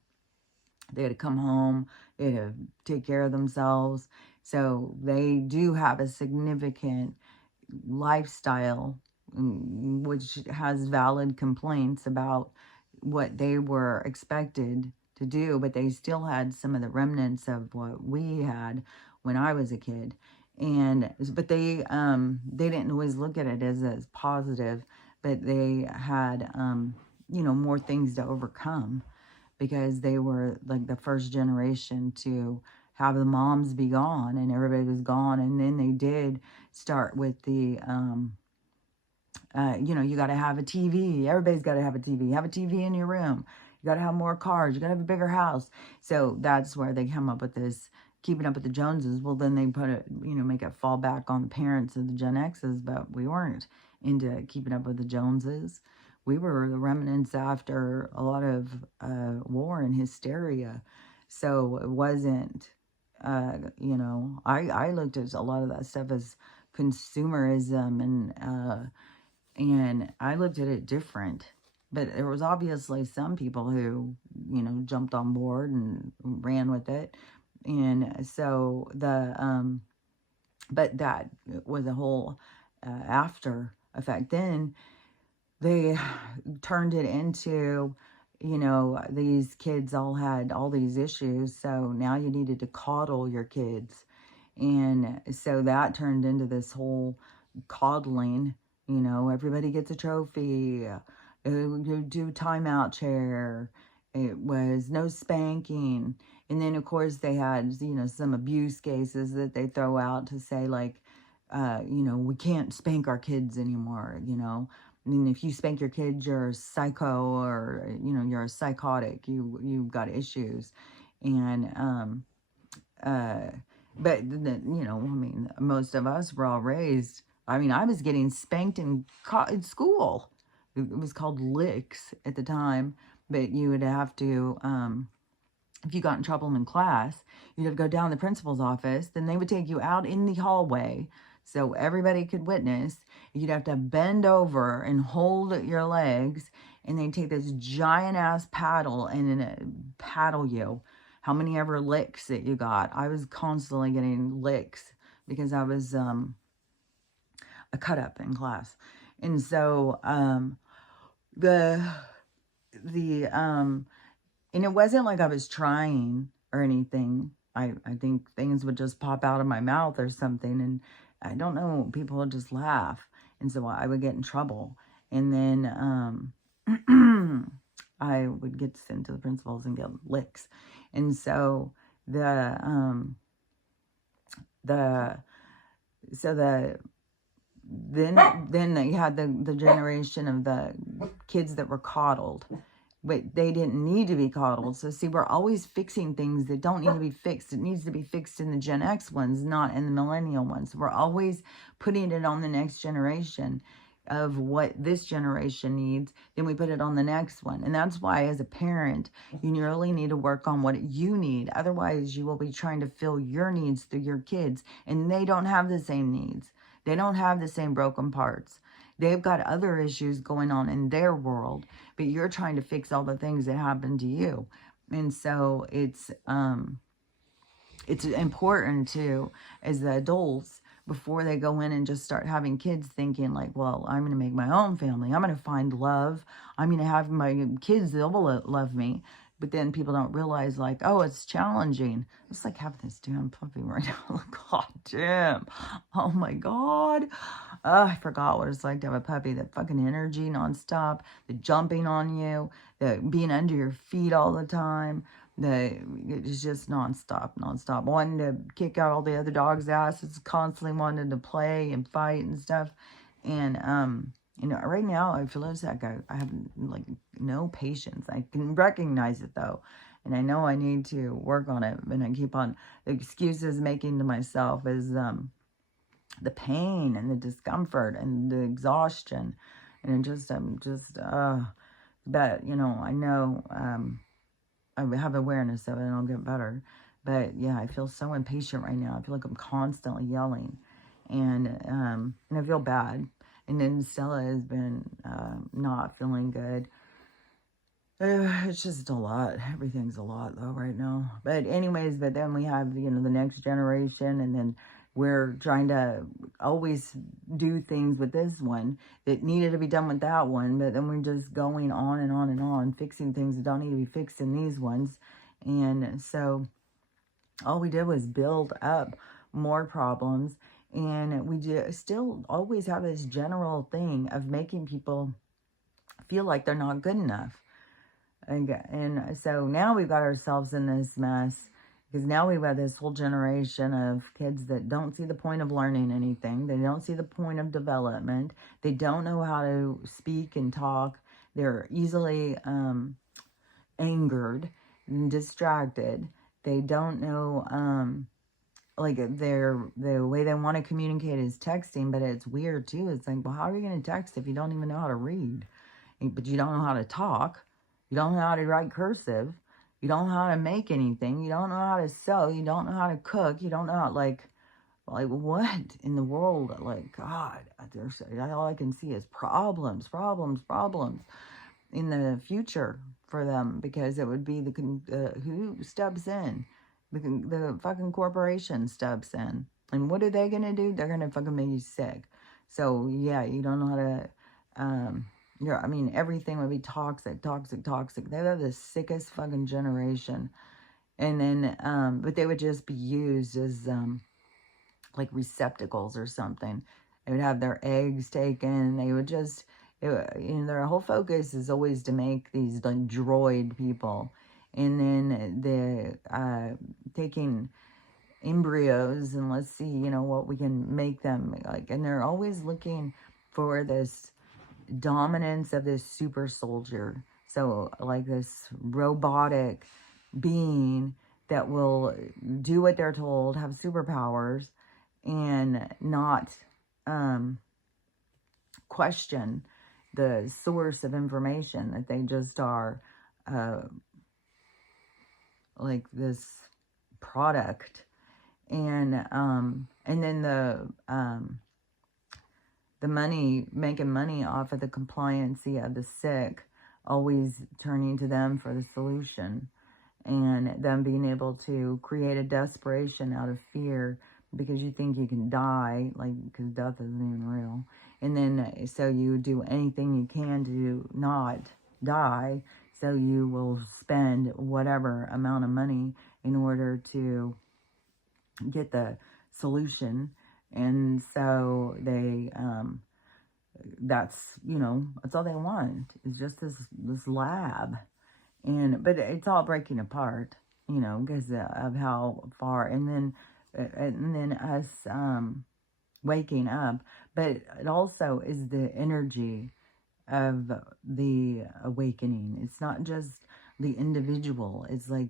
They had to come home, they had to take care of themselves. So they do have a significant lifestyle, which has valid complaints about what they were expected to do, but they still had some of the remnants of what we had when I was a kid. And but they didn't always look at it as positive, but they had you know, more things to overcome, because they were like the first generation to have the moms be gone and everybody was gone. And then they did start with the you know, you got to have a TV. Everybody's got to have a TV. Have a TV in your room. You got to have more cars. You got to have a bigger house. So that's where they come up with this keeping up with the Joneses. Well, then they put it, you know, make it fall back on the parents of the Gen X's, but we weren't into keeping up with the Joneses. We were the remnants after a lot of war and hysteria. So it wasn't, you know, I looked at a lot of that stuff as consumerism, and I looked at it different. But there was obviously some people who, you know, jumped on board and ran with it. And so but that was a whole after effect. Then they turned it into, you know, these kids all had all these issues. So now you needed to coddle your kids. And so that turned into this whole coddling. You know, everybody gets a trophy. You do timeout chair. It was no spanking. And then, of course, they had, you know, some abuse cases that they throw out to say, like, you know, we can't spank our kids anymore, you know. I mean, if you spank your kids, you're a psycho, or, you know, you're a psychotic. You've got issues. And, but, you know, I mean, most of us were all raised. I mean, I was getting spanked in school. It was called licks at the time, but you would have to, if you got in trouble in class, you'd have to go down to the principal's office. Then they would take you out in the hallway so everybody could witness. You'd have to bend over and hold your legs, and they'd take this giant ass paddle and then paddle you. How many ever licks that you got? I was constantly getting licks because I was a cut up in class. And so and it wasn't like I was trying or anything. I think things would just pop out of my mouth or something, and I don't know, people would just laugh, and so I would get in trouble. And then I would get sent to the principals and get licks. And so then they had the generation of the kids that were coddled, but they didn't need to be coddled. So see, we're always fixing things that don't need to be fixed. It needs to be fixed in the Gen X ones, not in the millennial ones. We're always putting it on the next generation. of what this generation needs, then we put it on the next one. And that's why, as a parent, you really need to work on what you need. Otherwise, you will be trying to fill your needs through your kids, and they don't have the same needs. They don't have the same broken parts. They've got other issues going on in their world, but you're trying to fix all the things that happened to you. And so it's important to, as the adults, before they go in and just start having kids, thinking like, well, I'm going to make my own family. I'm going to find love. I'm going to have my kids, they'll love me. But then people don't realize, like, oh, it's challenging. It's like having this damn puppy right now. God damn. Oh my God. I forgot what it's like to have a puppy. That fucking energy nonstop. The jumping on you. The being under your feet all the time. It's just nonstop. Wanting to kick out all the other dogs' asses. Constantly wanting to play and fight and stuff. And, right now, I feel like I have, like, no patience. I can recognize it, though. And I know I need to work on it. And I keep on, the excuses making to myself is the pain and the discomfort and the exhaustion. And but, I know I have awareness of it and I'll get better. But, yeah, I feel so impatient right now. I feel like I'm constantly yelling. And I feel bad. And then Stella has been not feeling good. It's just a lot. Everything's a lot, though, right now. But anyways, but then we have, the next generation. And then we're trying to always do things with this one that needed to be done with that one. But then we're just going on and on and on, fixing things that don't need to be fixed in these ones. And so all we did was build up more problems. And we still always have this general thing of making people feel like they're not good enough. And so now we've got ourselves in this mess, because now we've got this whole generation of kids that don't see the point of learning anything. They don't see the point of development. They don't know how to speak and talk. They're easily angered and distracted. They don't know... like the way they want to communicate is texting, but it's weird too. It's like, well, how are you going to text if you don't even know how to read? But you don't know how to talk. You don't know how to write cursive. You don't know how to make anything. You don't know how to sew. You don't know how to cook. You don't know how, like what in the world? Like, God, all I can see is problems in the future for them, because it would be who steps in? The fucking corporation steps in. And what are they going to do? They're going to fucking make you sick. So, yeah, you don't know how to... everything would be toxic. They're the sickest fucking generation. And then, but they would just be used as, like, receptacles or something. They would have their eggs taken. They would just... their whole focus is always to make these, like, droid people. And then the taking embryos, and let's see, what we can make them like. And they're always looking for this dominance of this super soldier. So, like, this robotic being that will do what they're told, have superpowers, and not question the source of information, that they just are... like this product. And then the money, making money off of the compliancy of the sick, always turning to them for the solution, and them being able to create a desperation out of fear, because you think you can die, like, because death isn't even real. And then so you do anything you can to not die. So you will spend whatever amount of money in order to get the solution. And so they, that's all they want. It's just this lab. But it's all breaking apart, because of how far. And then us waking up. But it also is the energy of the awakening. It's not just the individual. It's like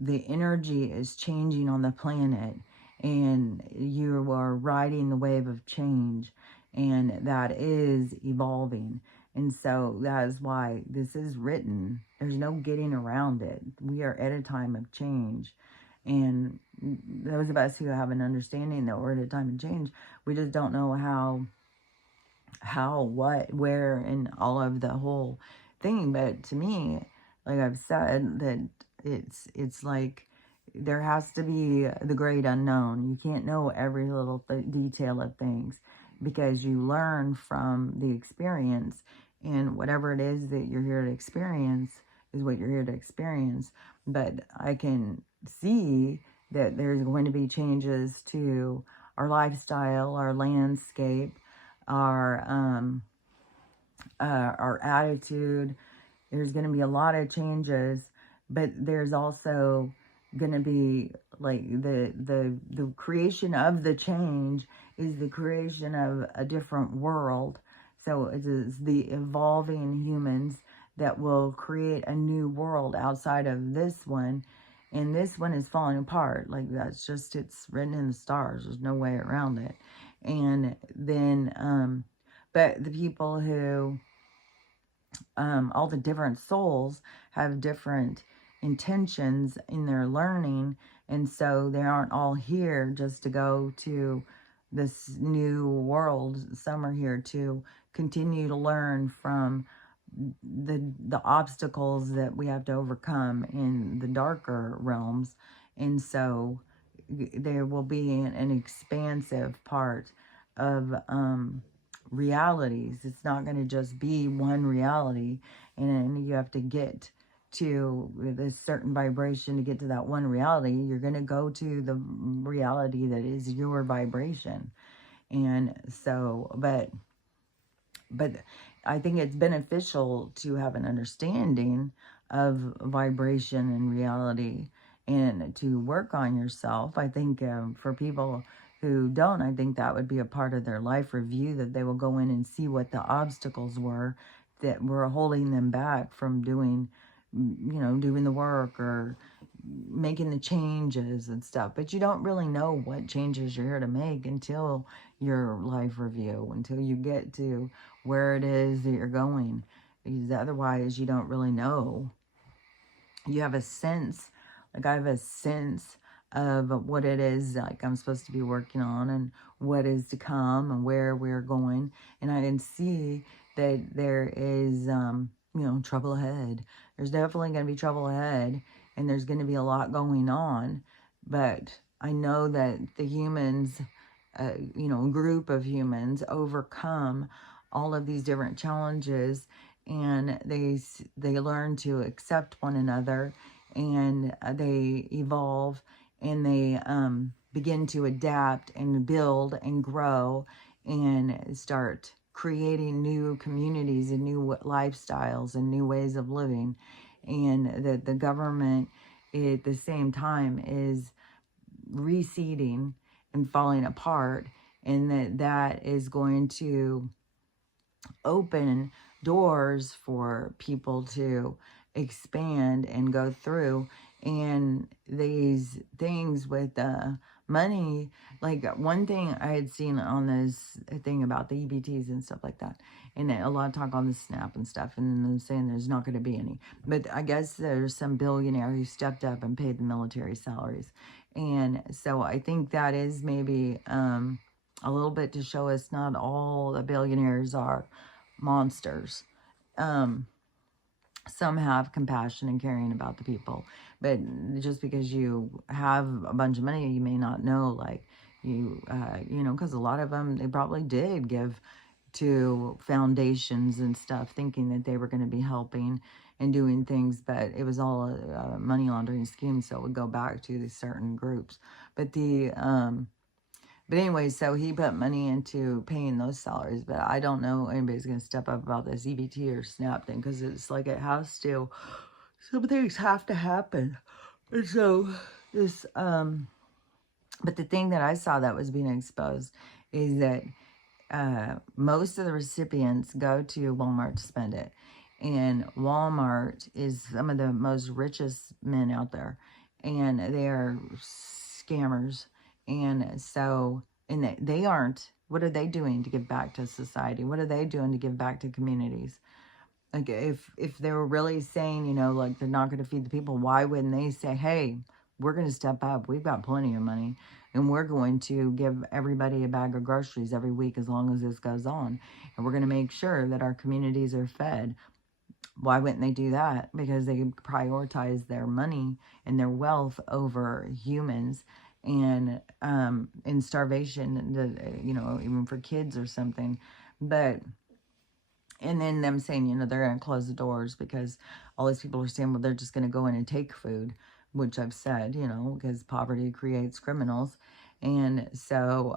the energy is changing on the planet, and you are riding the wave of change. and that is evolving. And so that is why this is written. There's no getting around it. We are at a time of change. And those of us who have an understanding that we're at a time of change, we just don't know how, what, where, and all of the whole thing. But to me, like I've said, that it's like there has to be the great unknown. You can't know every little detail of things, because you learn from the experience, and whatever it is that you're here to experience is what you're here to experience. But I can see that there's going to be changes to our lifestyle, our landscape, our attitude. There's going to be a lot of changes, but there's also going to be like the creation of the change is the creation of a different world. So it is the evolving humans that will create a new world outside of this one. And this one is falling apart. Like, that's just, it's written in the stars. There's no way around it. And then, but the people who, all the different souls have different intentions in their learning. And so they aren't all here just to go to this new world. Some are here to continue to learn from the obstacles that we have to overcome in the darker realms. And so there will be an expansive part of realities. It's not going to just be one reality, and you have to get to this certain vibration to get to that one reality. You're going to go to the reality that is your vibration. And so, but I think it's beneficial to have an understanding of vibration and reality, and to work on yourself. I think for people who don't, I think that would be a part of their life review, that they will go in and see what the obstacles were that were holding them back from doing, doing the work or making the changes and stuff. But you don't really know what changes you're here to make until your life review, until you get to where it is that you're going, because otherwise you don't really know. You have a sense, like I have a sense of what it is like I'm supposed to be working on, and what is to come, and where we're going. And I can see that there is trouble ahead. There's definitely going to be trouble ahead, and there's going to be a lot going on. But I know that the humans, group of humans, overcome all of these different challenges, and they learn to accept one another, and they evolve, and they begin to adapt and build and grow, and start creating new communities and new lifestyles and new ways of living. And that the government at the same time is receding and falling apart, and that is going to open doors for people to expand and go through. And these things with money, like one thing I had seen on this thing about the EBTs and stuff like that, and a lot of talk on the SNAP and stuff, and then them saying there's not going to be any. But I guess there's some billionaire who stepped up and paid the military salaries. And so I think that is maybe a little bit to show us not all the billionaires are monsters. Some have compassion and caring about the people, but just because you have a bunch of money, you may not know, like, because a lot of them, they probably did give to foundations and stuff, thinking that they were going to be helping and doing things, but it was all a money laundering scheme, so it would go back to these certain groups. But but anyway, so he put money into paying those salaries. But I don't know anybody's going to step up about this EBT or SNAP thing, because it's like it has to. Some things have to happen. And so this, but the thing that I saw that was being exposed is that most of the recipients go to Walmart to spend it. And Walmart is some of the most richest men out there. And they are scammers. And so, and they aren't What are they doing to give back to society? What are they doing to give back to communities? Like, if they were really saying, you know, like, they're not going to feed the people, why wouldn't they say, hey, we're going to step up. We've got plenty of money, and we're going to give everybody a bag of groceries every week as long as this goes on. And we're going to make sure that our communities are fed. Why wouldn't they do that? Because they prioritize their money and their wealth over humans, and in starvation, you know, even for kids or something. But, and then them saying, you know, they're going to close the doors because all these people are saying, well, they're just going to go in and take food, which I've said, you know, because poverty creates criminals. And so,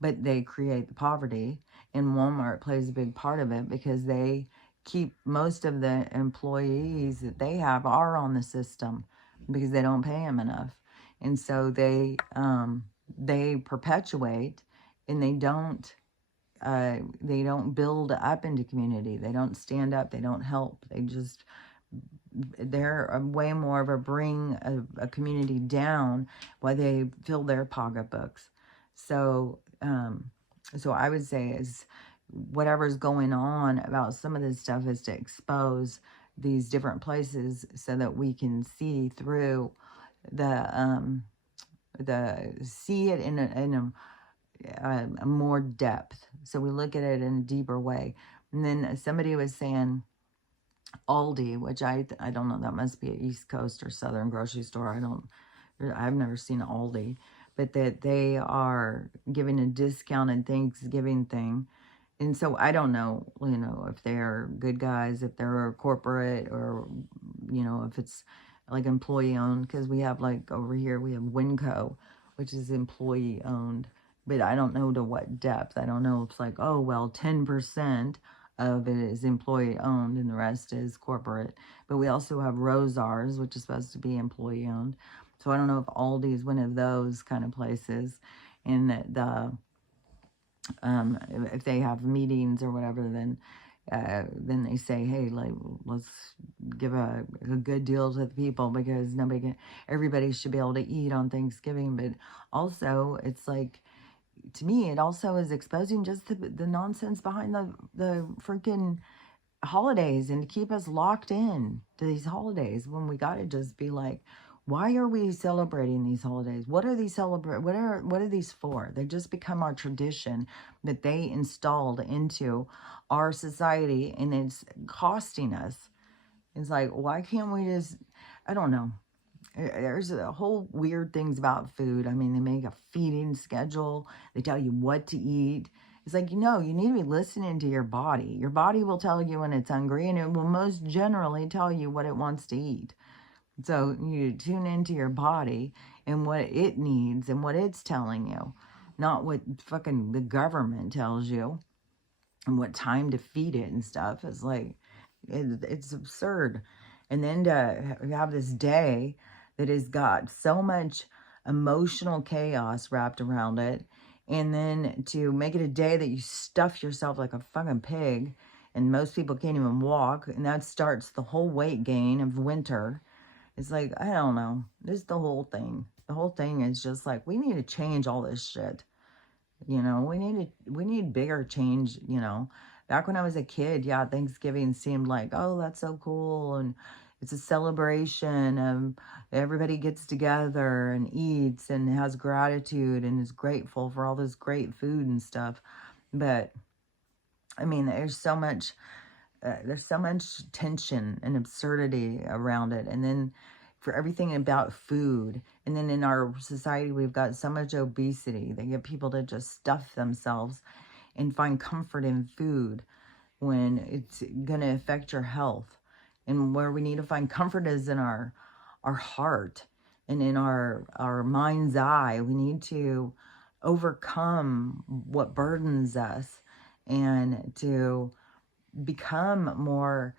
but they create the poverty, and Walmart plays a big part of it because they keep most of the employees that they have are on the system because they don't pay them enough. And so they perpetuate, and they don't build up into community. They don't stand up. They don't help. They're way more of a bring a community down while they fill their pocketbooks. So, so I would say is whatever's going on about some of this stuff is to expose these different places so that we can see through the see it in a more depth. So we look at it in a deeper way. And then somebody was saying Aldi, which I don't know, that must be an East Coast or Southern grocery store. I've never seen Aldi, but that they are giving a discounted Thanksgiving thing. And so I don't know, you know, if they're good guys, if they're corporate, or, you know, if it's like employee owned, because we have, like, over here, we have Winco, which is employee owned, but I don't know to what depth. I don't know if it's like, oh, well, 10% of it is employee owned and the rest is corporate. But we also have Rosars, which is supposed to be employee owned. So I don't know if Aldi is one of those kind of places, and that if they have meetings or whatever, then they say, hey, like, let's give a good deal to the people because everybody should be able to eat on Thanksgiving. But also, it's like, to me, it also is exposing just the nonsense behind the freaking holidays, and to keep us locked in to these holidays when we got to just be like, why are we celebrating these holidays? What are these what are these for? They just become our tradition that they installed into our society, and it's costing us. It's like, why can't we just, I don't know. There's a whole weird things about food. I mean, they make a feeding schedule. They tell you what to eat. It's like, you know, you need to be listening to your body. Your body will tell you when it's hungry, and it will most generally tell you what it wants to eat. So you tune into your body and what it needs and what it's telling you, not what fucking the government tells you and what time to feed it and stuff. It's like, it's absurd. And then to have this day that has got so much emotional chaos wrapped around it, and then to make it a day that you stuff yourself like a fucking pig, and most people can't even walk, and that starts the whole weight gain of winter. It's like, I don't know. This is the whole thing. The whole thing is just like, we need to change all this shit. You know, we need bigger change, you know. Back when I was a kid, yeah, Thanksgiving seemed like, oh, that's so cool, and it's a celebration, and everybody gets together and eats and has gratitude and is grateful for all this great food and stuff. But I mean, there's so much tension and absurdity around it. And then for everything about food, and then in our society, we've got so much obesity. They get people to just stuff themselves and find comfort in food when it's going to affect your health. And where we need to find comfort is in our heart and in our mind's eye. We need to overcome what burdens us and to become more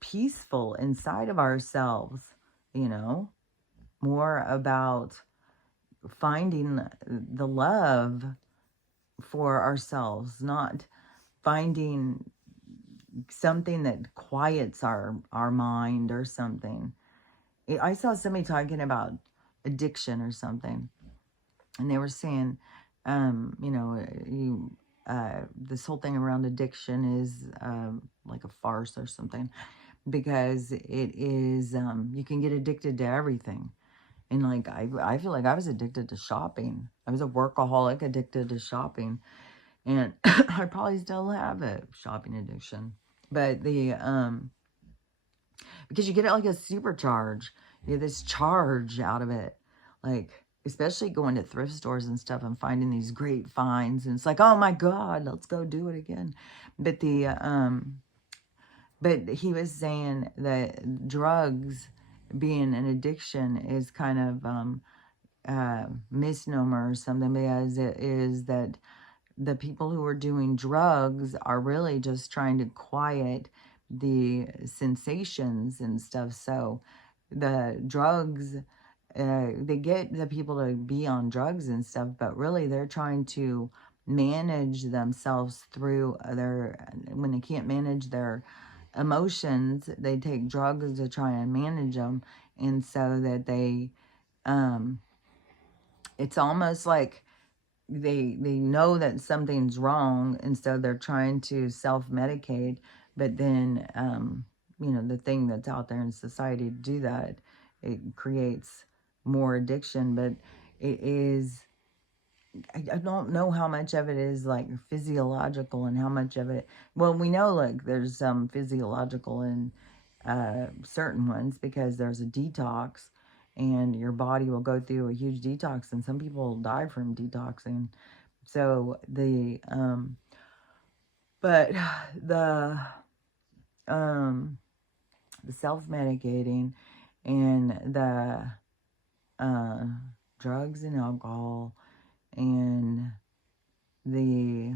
peaceful inside of ourselves, you know, more about finding the love for ourselves, not finding something that quiets our mind or something. I saw somebody talking about addiction or something, and they were saying You know, this whole thing around addiction is like a farce or something, because it is, you can get addicted to everything. And like, I feel like I was addicted to shopping. I was a workaholic addicted to shopping. And I probably still have a shopping addiction. But because you get it like a supercharge. You get this charge out of it. Like, especially going to thrift stores and stuff and finding these great finds. And it's like, oh my God, let's go do it again. But but he was saying that drugs being an addiction is kind of misnomer or something, because it is that the people who are doing drugs are really just trying to quiet the sensations and stuff. So the drugs, they get the people to be on drugs and stuff, but really they're trying to manage themselves through when they can't manage their emotions, they take drugs to try and manage them. And so that um, it's almost like they know that something's wrong, and so they're trying to self-medicate. But then you know, the thing that's out there in society to do that, it creates more addiction. But it is, I don't know how much of it is like physiological and how much of it, well, we know like there's some physiological in certain ones, because there's a detox and your body will go through a huge detox, and some people die from detoxing. So but the the self-medicating and the drugs and alcohol and the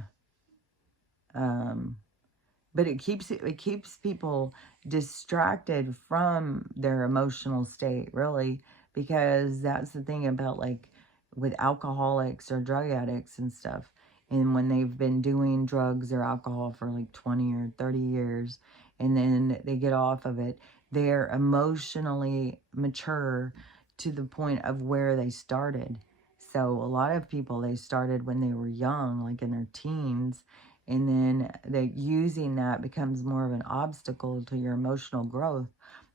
but it keeps people distracted from their emotional state, really, because that's the thing about, like, with alcoholics or drug addicts and stuff. And when they've been doing drugs or alcohol for like 20 or 30 years, and then they get off of it, they're emotionally mature to the point of where they started. So a lot of people, they started when they were young, like in their teens, and then using that becomes more of an obstacle to your emotional growth,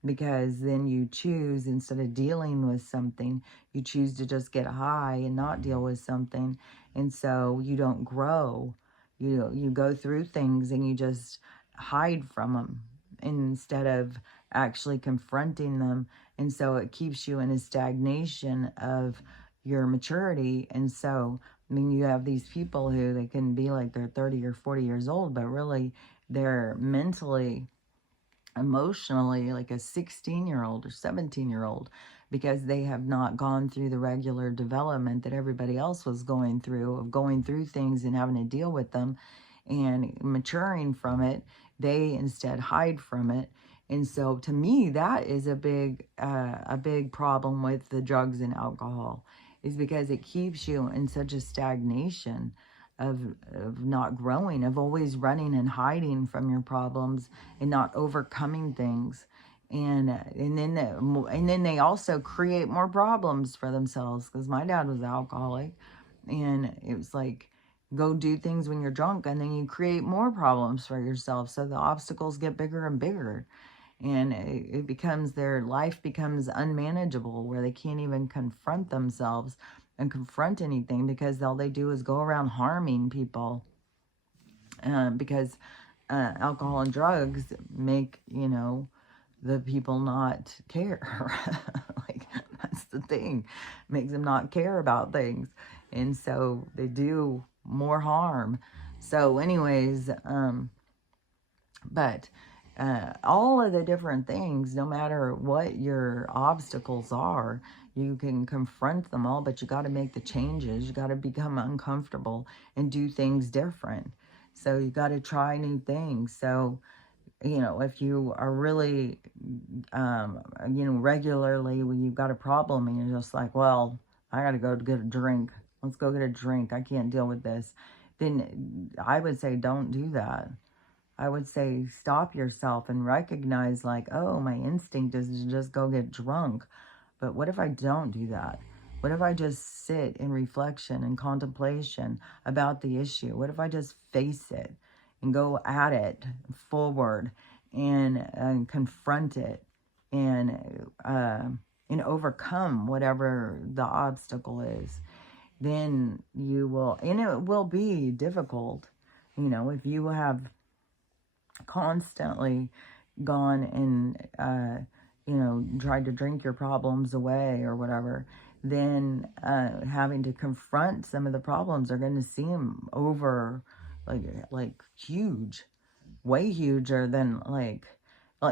because then you choose, instead of dealing with something, you choose to just get high and not deal with something. And so you don't grow. You go through things and you just hide from them instead of actually confronting them. And so it keeps you in a stagnation of your maturity. And so, I mean, you have these people who, they can be like they're 30 or 40 years old, but really they're mentally, emotionally like a 16-year-old or 17-year-old, because they have not gone through the regular development that everybody else was going through, of going through things and having to deal with them and maturing from it. They instead hide from it. And so to me, that is a big problem with the drugs and alcohol, is because it keeps you in such a stagnation of not growing, of always running and hiding from your problems and not overcoming things. And then they also create more problems for themselves, because my dad was an alcoholic, and it was like, go do things when you're drunk, and then you create more problems for yourself. So the obstacles get bigger and bigger, and it becomes, their life becomes unmanageable, where they can't even confront themselves and confront anything, because all they do is go around harming people. Because alcohol and drugs make, you know, the people not care. Like, that's the thing. Makes them not care about things. And so they do more harm. So anyways, but all of the different things, no matter what your obstacles are, you can confront them all, but you got to make the changes. You got to become uncomfortable and do things different. So you got to try new things. So, you know, if you are really, you know, regularly when you've got a problem and you're just like, well, I got to go get a drink. Let's go get a drink. I can't deal with this. Then I would say don't do that. I would say stop yourself and recognize, like, oh, my instinct is to just go get drunk. But what if I don't do that? What if I just sit in reflection and contemplation about the issue? What if I just face it and go at it forward and confront it and overcome whatever the obstacle is? Then you will, and it will be difficult, you know, if you have constantly gone and, you know, tried to drink your problems away or whatever, then having to confront some of the problems are going to seem over, like huge, way huger than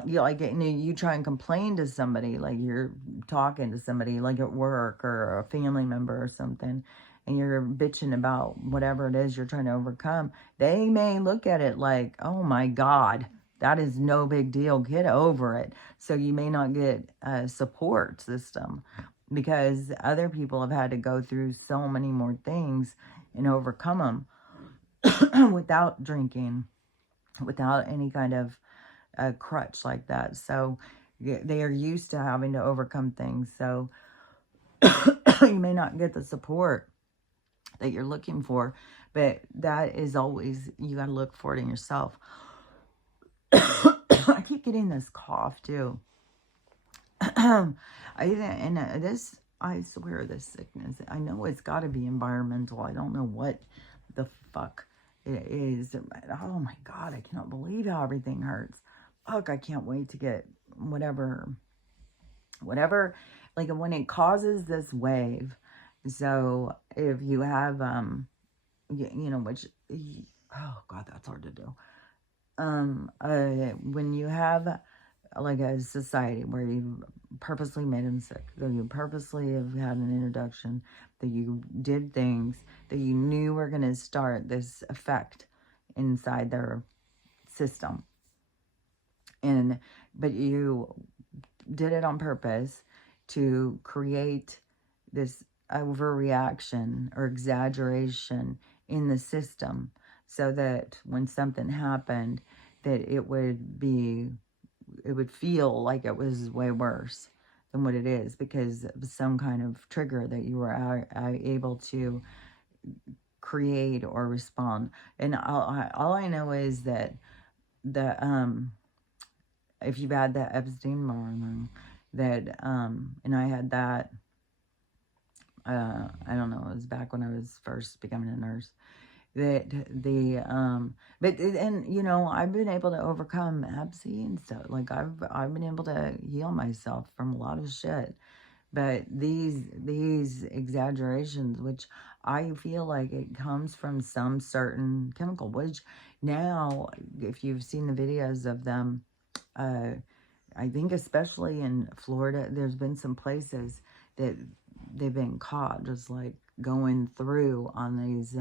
you try and complain to somebody, like you're talking to somebody like at work or a family member or something, and you're bitching about whatever it is you're trying to overcome. They may look at it like, oh my God, that is no big deal, get over it. So you may not get a support system because other people have had to go through so many more things and overcome them without drinking, without any kind of a crutch like that. So they are used to having to overcome things. So you may not get the support that you're looking for, but that is always, you got to look for it in yourself. I keep getting this cough too. I swear this sickness, I know it's got to be environmental. I don't know what the fuck it is. Oh my God, I cannot believe how everything hurts. Fuck, I can't wait to get whatever, like when it causes this wave. So if you have, you know, which, oh God, that's hard to do. When you have like a society where you purposely made them sick, that you purposely have had an introduction, that you did things that you knew were going to start this effect inside their system. But you did it on purpose to create this overreaction or exaggeration in the system, so that when something happened, that it would feel like it was way worse than what it is, because of some kind of trigger that you were able to create or respond. And all I know is that if you've had that Epstein-Barr, that and I had that, I don't know, it was back when I was first becoming a nurse, that and you know, I've been able to overcome Absy and stuff. Like I've been able to heal myself from a lot of shit. But these exaggerations, which I feel like it comes from some certain chemical, which now, if you've seen the videos of them, I think especially in Florida, there's been some places that they've been caught just like going through on these,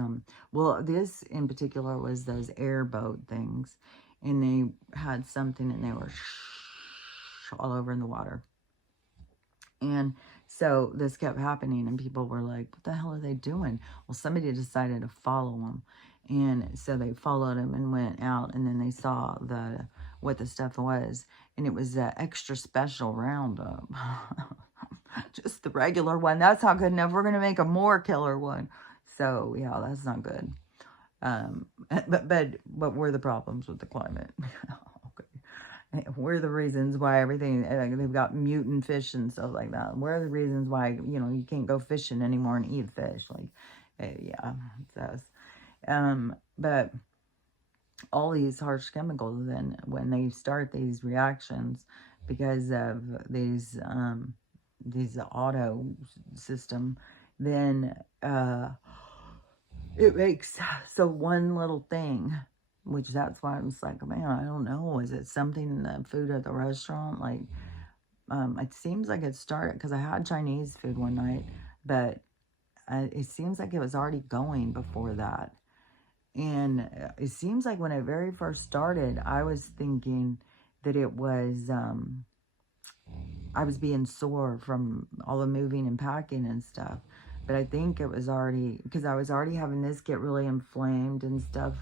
well, this in particular was those airboat things, and they had something and they were all over in the water. And so this kept happening, and people were like, what the hell are they doing? Well, somebody decided to follow them. And so they followed him and went out, and then they saw what the stuff was. And it was an extra special Roundup. Just the regular one. That's not good enough. We're going to make a more killer one. So, yeah, that's not good. But what were the problems with the climate? Okay. What are the reasons why everything, like, they've got mutant fish and stuff like that? What are the reasons why, you know, you can't go fishing anymore and eat fish? Like, yeah, it says. But all these harsh chemicals, then when they start these reactions because of these auto system, then it makes, so one little thing, which that's why I'm like, man, I don't know, is it something in the food at the restaurant? Like, it seems like it started, because I had Chinese food one night, but it seems like it was already going before that. And it seems like when it very first started, I was thinking that it was, I was being sore from all the moving and packing and stuff. But I think it was already, because I was already having this get really inflamed and stuff.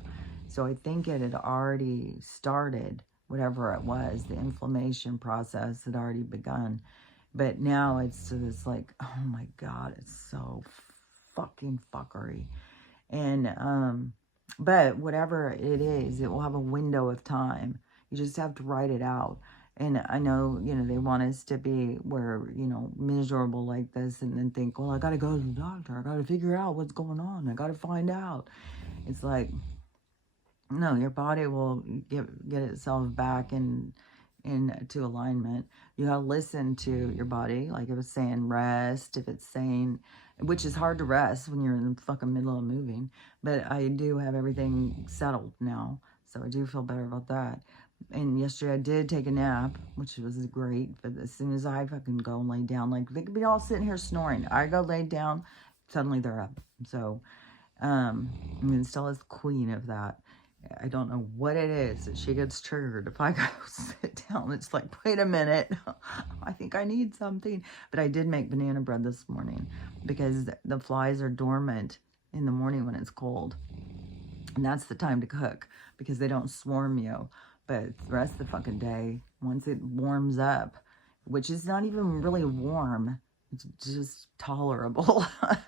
So I think it had already started, whatever it was, the inflammation process had already begun. But now it's like, oh my God, it's so fucking fuckery. And, but whatever it is, it will have a window of time. You just have to write it out. And I know, they want us to be where, miserable like this and then think, well, I got to go to the doctor. I got to figure out what's going on. I got to find out. It's like, no, your body will get itself back into alignment. You gotta listen to your body. Like if it's saying rest, if it's saying, which is hard to rest when you're in the fucking middle of moving. But I do have everything settled now, so I do feel better about that. And yesterday I did take a nap, which was great. But as soon as I fucking go and lay down, like they could be all sitting here snoring. I go lay down, suddenly they're up. So, I mean, Stella's queen of that. I don't know what it is that she gets triggered. If I go sit down, it's like, wait a minute, I think I need something. But I did make banana bread this morning because the flies are dormant in the morning when it's cold. And that's the time to cook because they don't swarm you. But the rest of the fucking day, once it warms up, which is not even really warm, it's just tolerable,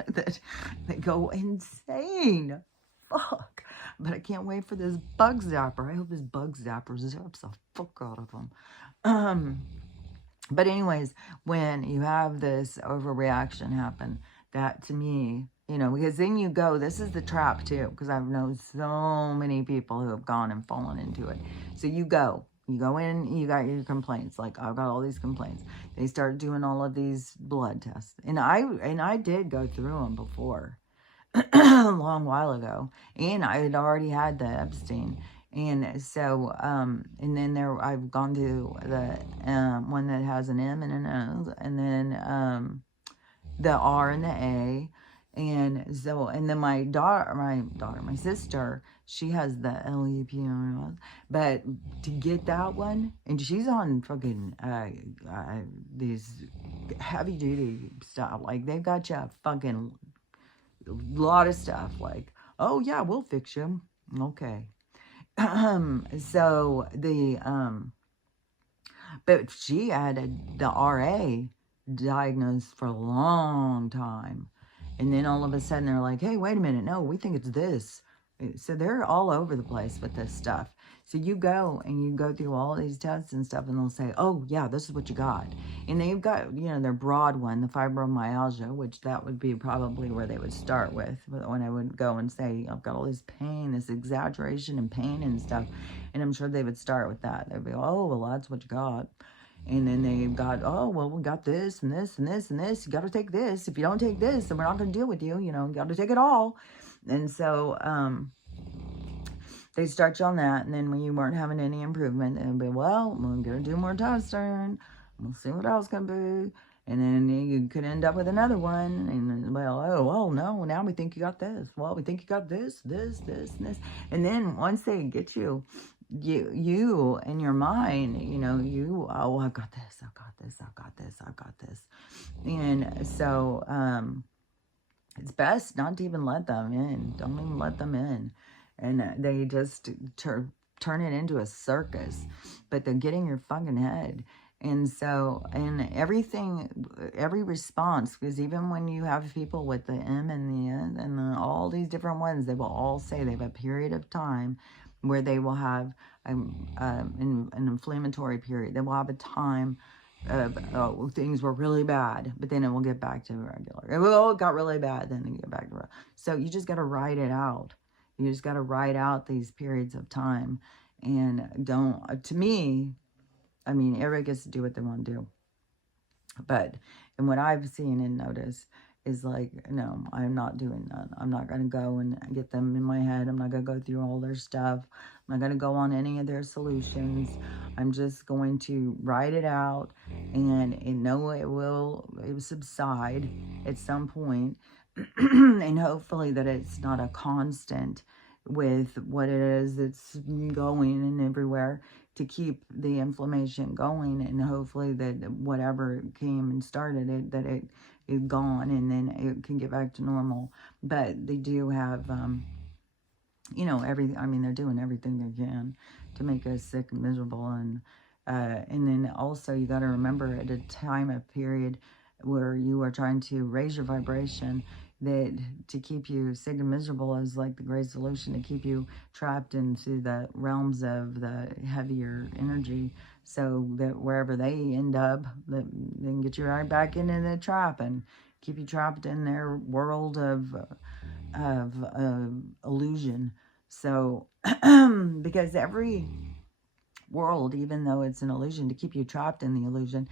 that they go insane. Fuck. But I can't wait for this bug zapper. I hope this bug zapper zaps the fuck out of them. But anyways, when you have this overreaction happen, that to me, because then you go, this is the trap too, because I've known so many people who have gone and fallen into it. So you go in, you got your complaints. Like, I've got all these complaints. They start doing all of these blood tests. And I did go through them before. A long while ago, and I had already had the Epstein, and so and then I've gone to the one that has an M and an O, and then the R and the A, and so, and then my sister, she has the LEP, but to get that one, and she's on fucking these heavy duty stuff, like they've got you fucking lot of stuff, like, oh yeah, we'll fix you. Okay. So but she had the RA diagnosed for a long time, and then all of a sudden they're like, hey, wait a minute, no, we think it's this. So they're all over the place with this stuff. So you go and you go through all these tests and stuff, and they'll say, oh yeah, this is what you got. And they've got, their broad one, the fibromyalgia, which that would be probably where they would start with. When I would go and say, I've got all this pain, this exaggeration and pain and stuff. And I'm sure they would start with that. They'd be, oh, well, that's what you got. And then they've got, oh, well, we got this and this and this and this. You got to take this. If you don't take this, then we're not going to deal with you. You got to take it all. And so they start you on that. And then when you weren't having any improvement, they'll be, well, we're going to do more testing. We'll see what else can be. And then you could end up with another one. And, well, no, now we think you got this. Well, we think you got this, this, this, and this. And then once they get you in your mind, oh, I've got this, I've got this, I've got this, I've got this. And so it's best not to even let them in. Don't even let them in. And they just turn it into a circus. But they're getting your fucking head. And so, and every response, because even when you have people with the M and the N and all these different ones, they will all say they have a period of time where they will have an inflammatory period. They will have a time of things were really bad, but then it will get back to regular. It got really bad, then it get back to regular. So you just got to write it out. You just got to write out these periods of time. And to me, I mean, everybody gets to do what they want to do. But, and what I've seen and noticed is like, no, I'm not doing that. I'm not going to go and get them in my head. I'm not going to go through all their stuff. I'm not going to go on any of their solutions. I'm just going to write it out, and it will subside at some point. And hopefully that it's not a constant with what it is that's going and everywhere, to keep the inflammation going, and hopefully that whatever came and started it, that it is gone, and then it can get back to normal. But they do have, everything. I mean, they're doing everything they can to make us sick and miserable, and And then also you got to remember at a time of period where you are trying to raise your vibration, that to keep you sick and miserable is like the great solution, to keep you trapped into the realms of the heavier energy, so that wherever they end up, that they can get you right back into the trap and keep you trapped in their world of illusion. So because every world, even though it's an illusion, to keep you trapped in the illusion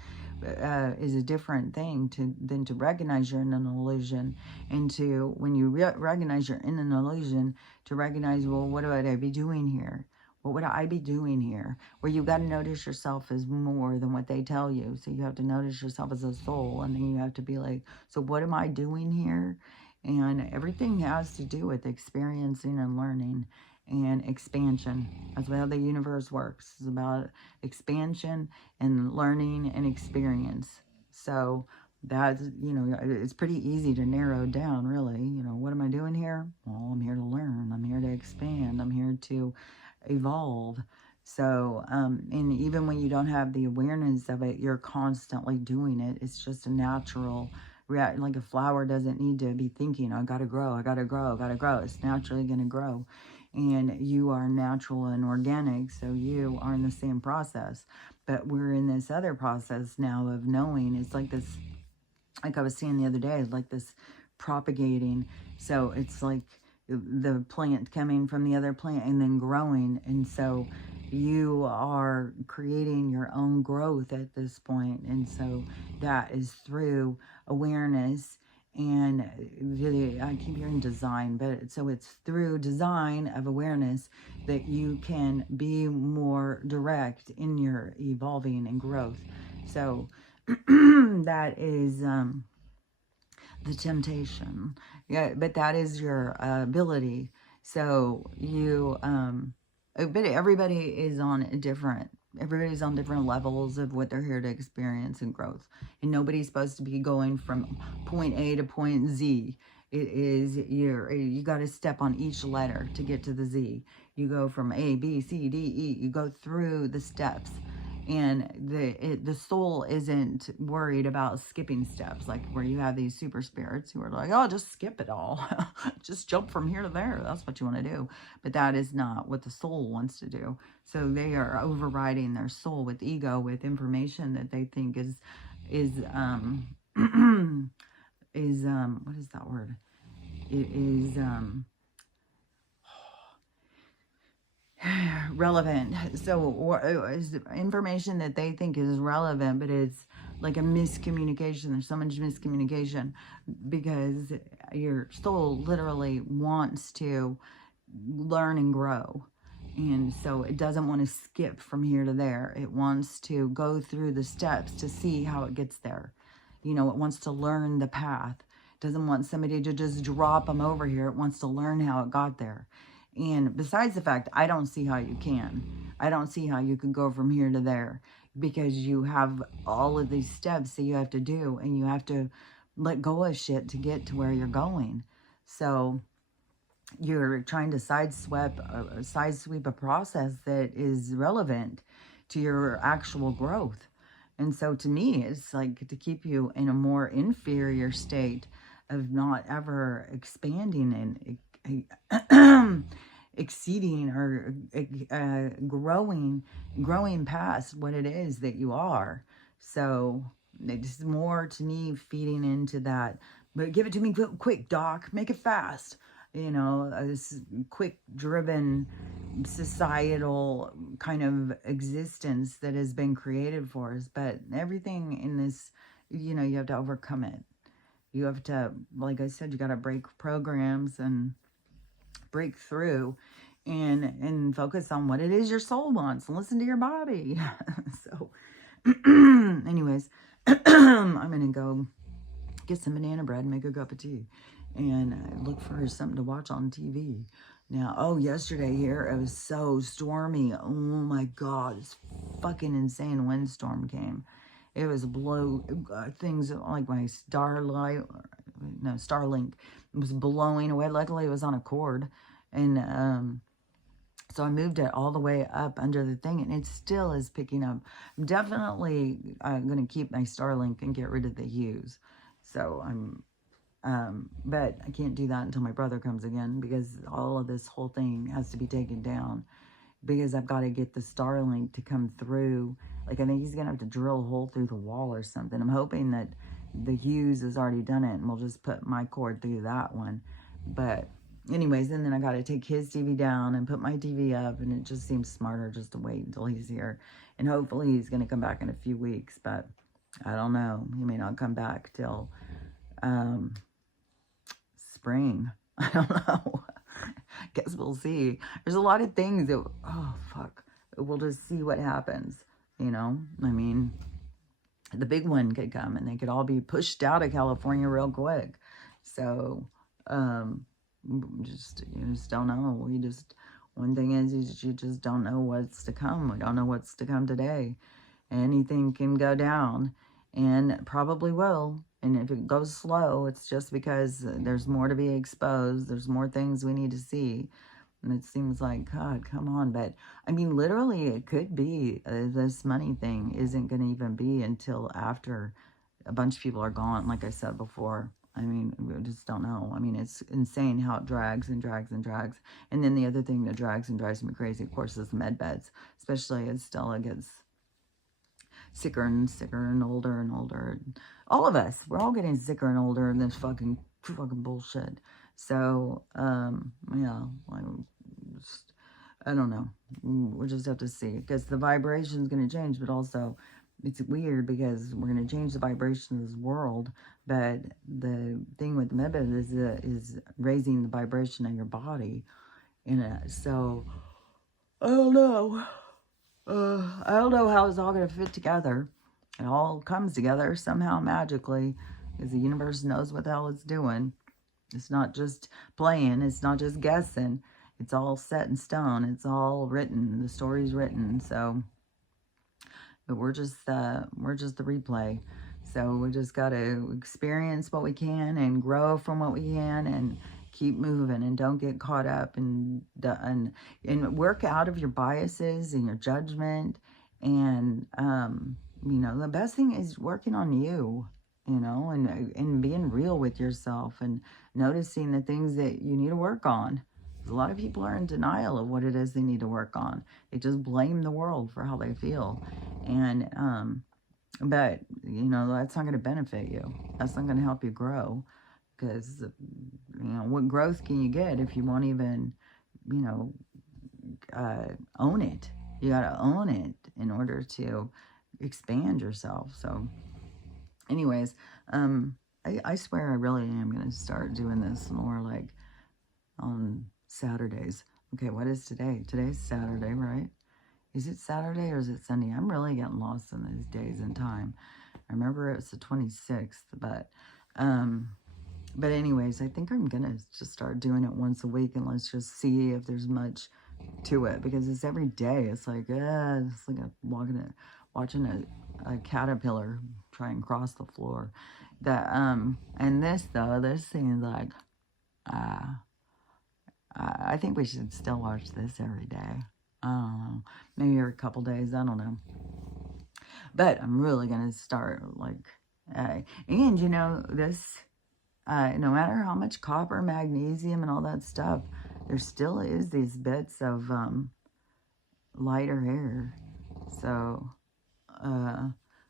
is a different thing than to recognize you're in an illusion, and to, when you recognize you're in an illusion, to recognize, well, what would I be doing here? What would I be doing here? Where you got to notice yourself as more than what they tell you. So you have to notice yourself as a soul, and then you have to be like, so what am I doing here? And everything has to do with experiencing and learning and expansion. That's how the universe works. It's about expansion and learning and experience. So that's, it's pretty easy to narrow down, really. What am I doing here? Well, I'm here to learn. I'm here to expand. I'm here to evolve. So, and even when you don't have the awareness of it, you're constantly doing it. It's just a natural react. Like a flower doesn't need to be thinking, I gotta grow, I gotta grow, I gotta grow. It's naturally gonna grow. And you are natural and organic, so you are in the same process. But we're in this other process now of knowing. It's like this, like I was saying the other day, like this propagating. So it's like the plant coming from the other plant and then growing. And so you are creating your own growth at this point. And so that is through awareness. And I keep hearing design, but so it's through design of awareness that you can be more direct in your evolving and growth. So that is the temptation. Yeah, but that is your ability. So you, but everybody's on different levels of what they're here to experience and growth. And nobody's supposed to be going from point A to point Z. It is, you got to step on each letter to get to the Z. You go from A, B, C, D, E. You go through the steps. And the soul isn't worried about skipping steps, like where you have these super spirits who are like, oh, just skip it all. Just jump from here to there. That's what you want to do. But that is not what the soul wants to do. So they are overriding their soul with ego, with information that they think is what is that word? It is relevant. So is information that they think is relevant, but it's like a miscommunication. There's so much miscommunication because your soul literally wants to learn and grow. And so it doesn't want to skip from here to there. It wants to go through the steps to see how it gets there. It wants to learn the path. It doesn't want somebody to just drop them over here. It wants to learn how it got there. And besides the fact, I don't see how you can. I don't see how you can go from here to there, because you have all of these steps that you have to do, and you have to let go of shit to get to where you're going. So you're trying to sidesweep a process that is relevant to your actual growth. And so to me, it's like to keep you in a more inferior state of not ever expanding and exceeding or growing past what it is that you are. So it's more, to me, feeding into that. But give it to me quick, doc. Make it fast. This quick driven societal kind of existence that has been created for us. But everything in this, you have to overcome it. You have to, like I said, you got to break programs and break through and focus on what it is your soul wants and listen to your body. So anyways, I'm gonna go get some banana bread and make a cup of tea and look for something to watch on TV. Now, yesterday here, it was so stormy. Oh my God, this fucking insane windstorm came. It was things like my Starlink was blowing away. Luckily, it was on a cord. And So I moved it all the way up under the thing, and it still is picking up. I'm definitely going to keep my Starlink and get rid of the Hughes. So but I can't do that until my brother comes again, because all of this whole thing has to be taken down, because I've got to get the Starlink to come through. Like, I think he's going to have to drill a hole through the wall or something. I'm hoping that the Hughes has already done it, and we'll just put my cord through that one. But anyways, and then I got to take his TV down and put my TV up, and it just seems smarter just to wait until he's here. And hopefully he's going to come back in a few weeks, but I don't know. He may not come back till spring. I don't know. Guess we'll see. There's a lot of things that, oh, fuck. We'll just see what happens, you know? I mean, the big one could come, and they could all be pushed out of California real quick. So, you just don't know. One thing is you just don't know what's to come. We don't know what's to come today. Anything can go down, and probably will. And if it goes slow, it's just because there's more to be exposed. There's more things we need to see. And it seems like, God, come on. But, I mean, literally, it could be this money thing isn't going to even be until after a bunch of people are gone, like I said before. I mean, we just don't know. I mean, it's insane how it drags and drags and drags. And then the other thing that drags and drives me crazy, of course, is the med beds, especially as Stella gets sicker and sicker and older and older. All of us, we're all getting sicker and older in this fucking bullshit. So, yeah, I don't know. We'll just have to see, because the vibration is going to change, but also it's weird because we're going to change the vibration of this world, but the thing with the medbed is raising the vibration of your body in it. So I don't know. I don't know how it's all going to fit together. It all comes together somehow magically, because the universe knows what the hell it's doing. It's not just playing. It's not just guessing. It's all set in stone. It's all written. The story's written. So, but we're just the replay. So we just got to experience what we can and grow from what we can and keep moving, and don't get caught up and work out of your biases and your judgment. And, you know, the best thing is working on you, you know, and being real with yourself and noticing the things that you need to work on. A lot of people are in denial of what it is they need to work on. They just blame the world for how they feel. And, but, you know, that's not going to benefit you. That's not going to help you grow. Because, you know, what growth can you get if you won't even, you know, own it? You got to own it in order to expand yourself. So, anyways, I swear I really am going to start doing this more, like, on Saturdays. Okay, what is today? Today's Saturday, right? Is it Saturday or is it Sunday? I'm really getting lost in these days and time. I remember it was the 26th, but anyways, I think I'm going to just start doing it once a week, and let's just see if there's much to it, because it's every day. It's like, it's like watching a caterpillar try and cross the floor. And this seems like, I think we should still watch this every day. I don't know. Maybe every couple days. I don't know. But I'm really going to start, like, and, you know, this, no matter how much copper, magnesium, and all that stuff, there still is these bits of lighter air. So,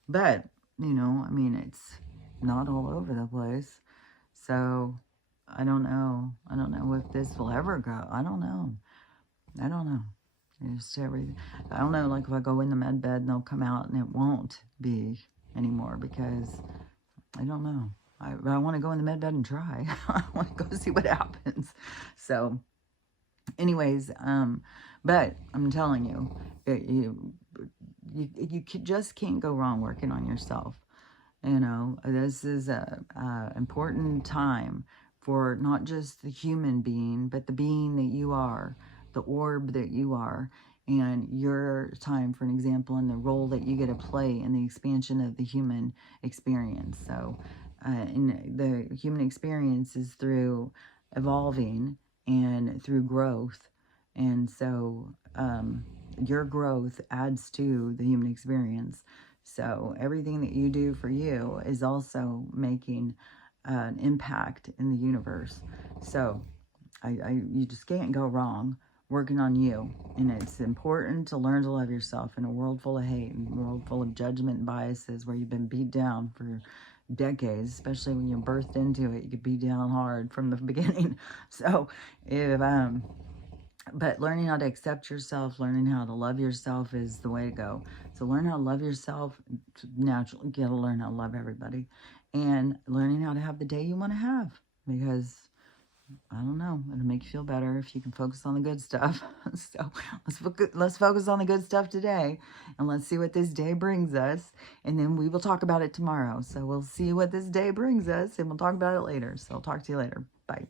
but, you know, I mean, it's not all over the place. So, I don't know. I don't know if this will ever go. I don't know. Just everything. I don't know, like if I go in the med bed and they'll come out and it won't be anymore, because I don't know. I want to go in the med bed and try. I want to go see what happens. So, anyways, but I'm telling you, you just can't go wrong working on yourself. You know, this is a important time for not just the human being, but the being that you are, the orb that you are, and your time, for an example, and the role that you get to play in the expansion of the human experience. So, in the human experience is through evolving and through growth And so your growth adds to the human experience. So everything that you do for you is also making an impact in the universe. So you just can't go wrong working on you. And it's important to learn to love yourself in a world full of hate and a world full of judgment and biases, where you've been beat down for decades, especially when you're birthed into it. You get beat down hard from the beginning. So if but learning how to accept yourself, learning how to love yourself is the way to go. So learn how to love yourself. Naturally, you gotta learn how to love everybody. And learning how to have the day you want to have. Because, I don't know, it'll make you feel better if you can focus on the good stuff. So let's focus on the good stuff today. And let's see what this day brings us. And then we will talk about it tomorrow. So we'll see what this day brings us. And we'll talk about it later. So I'll talk to you later. Bye.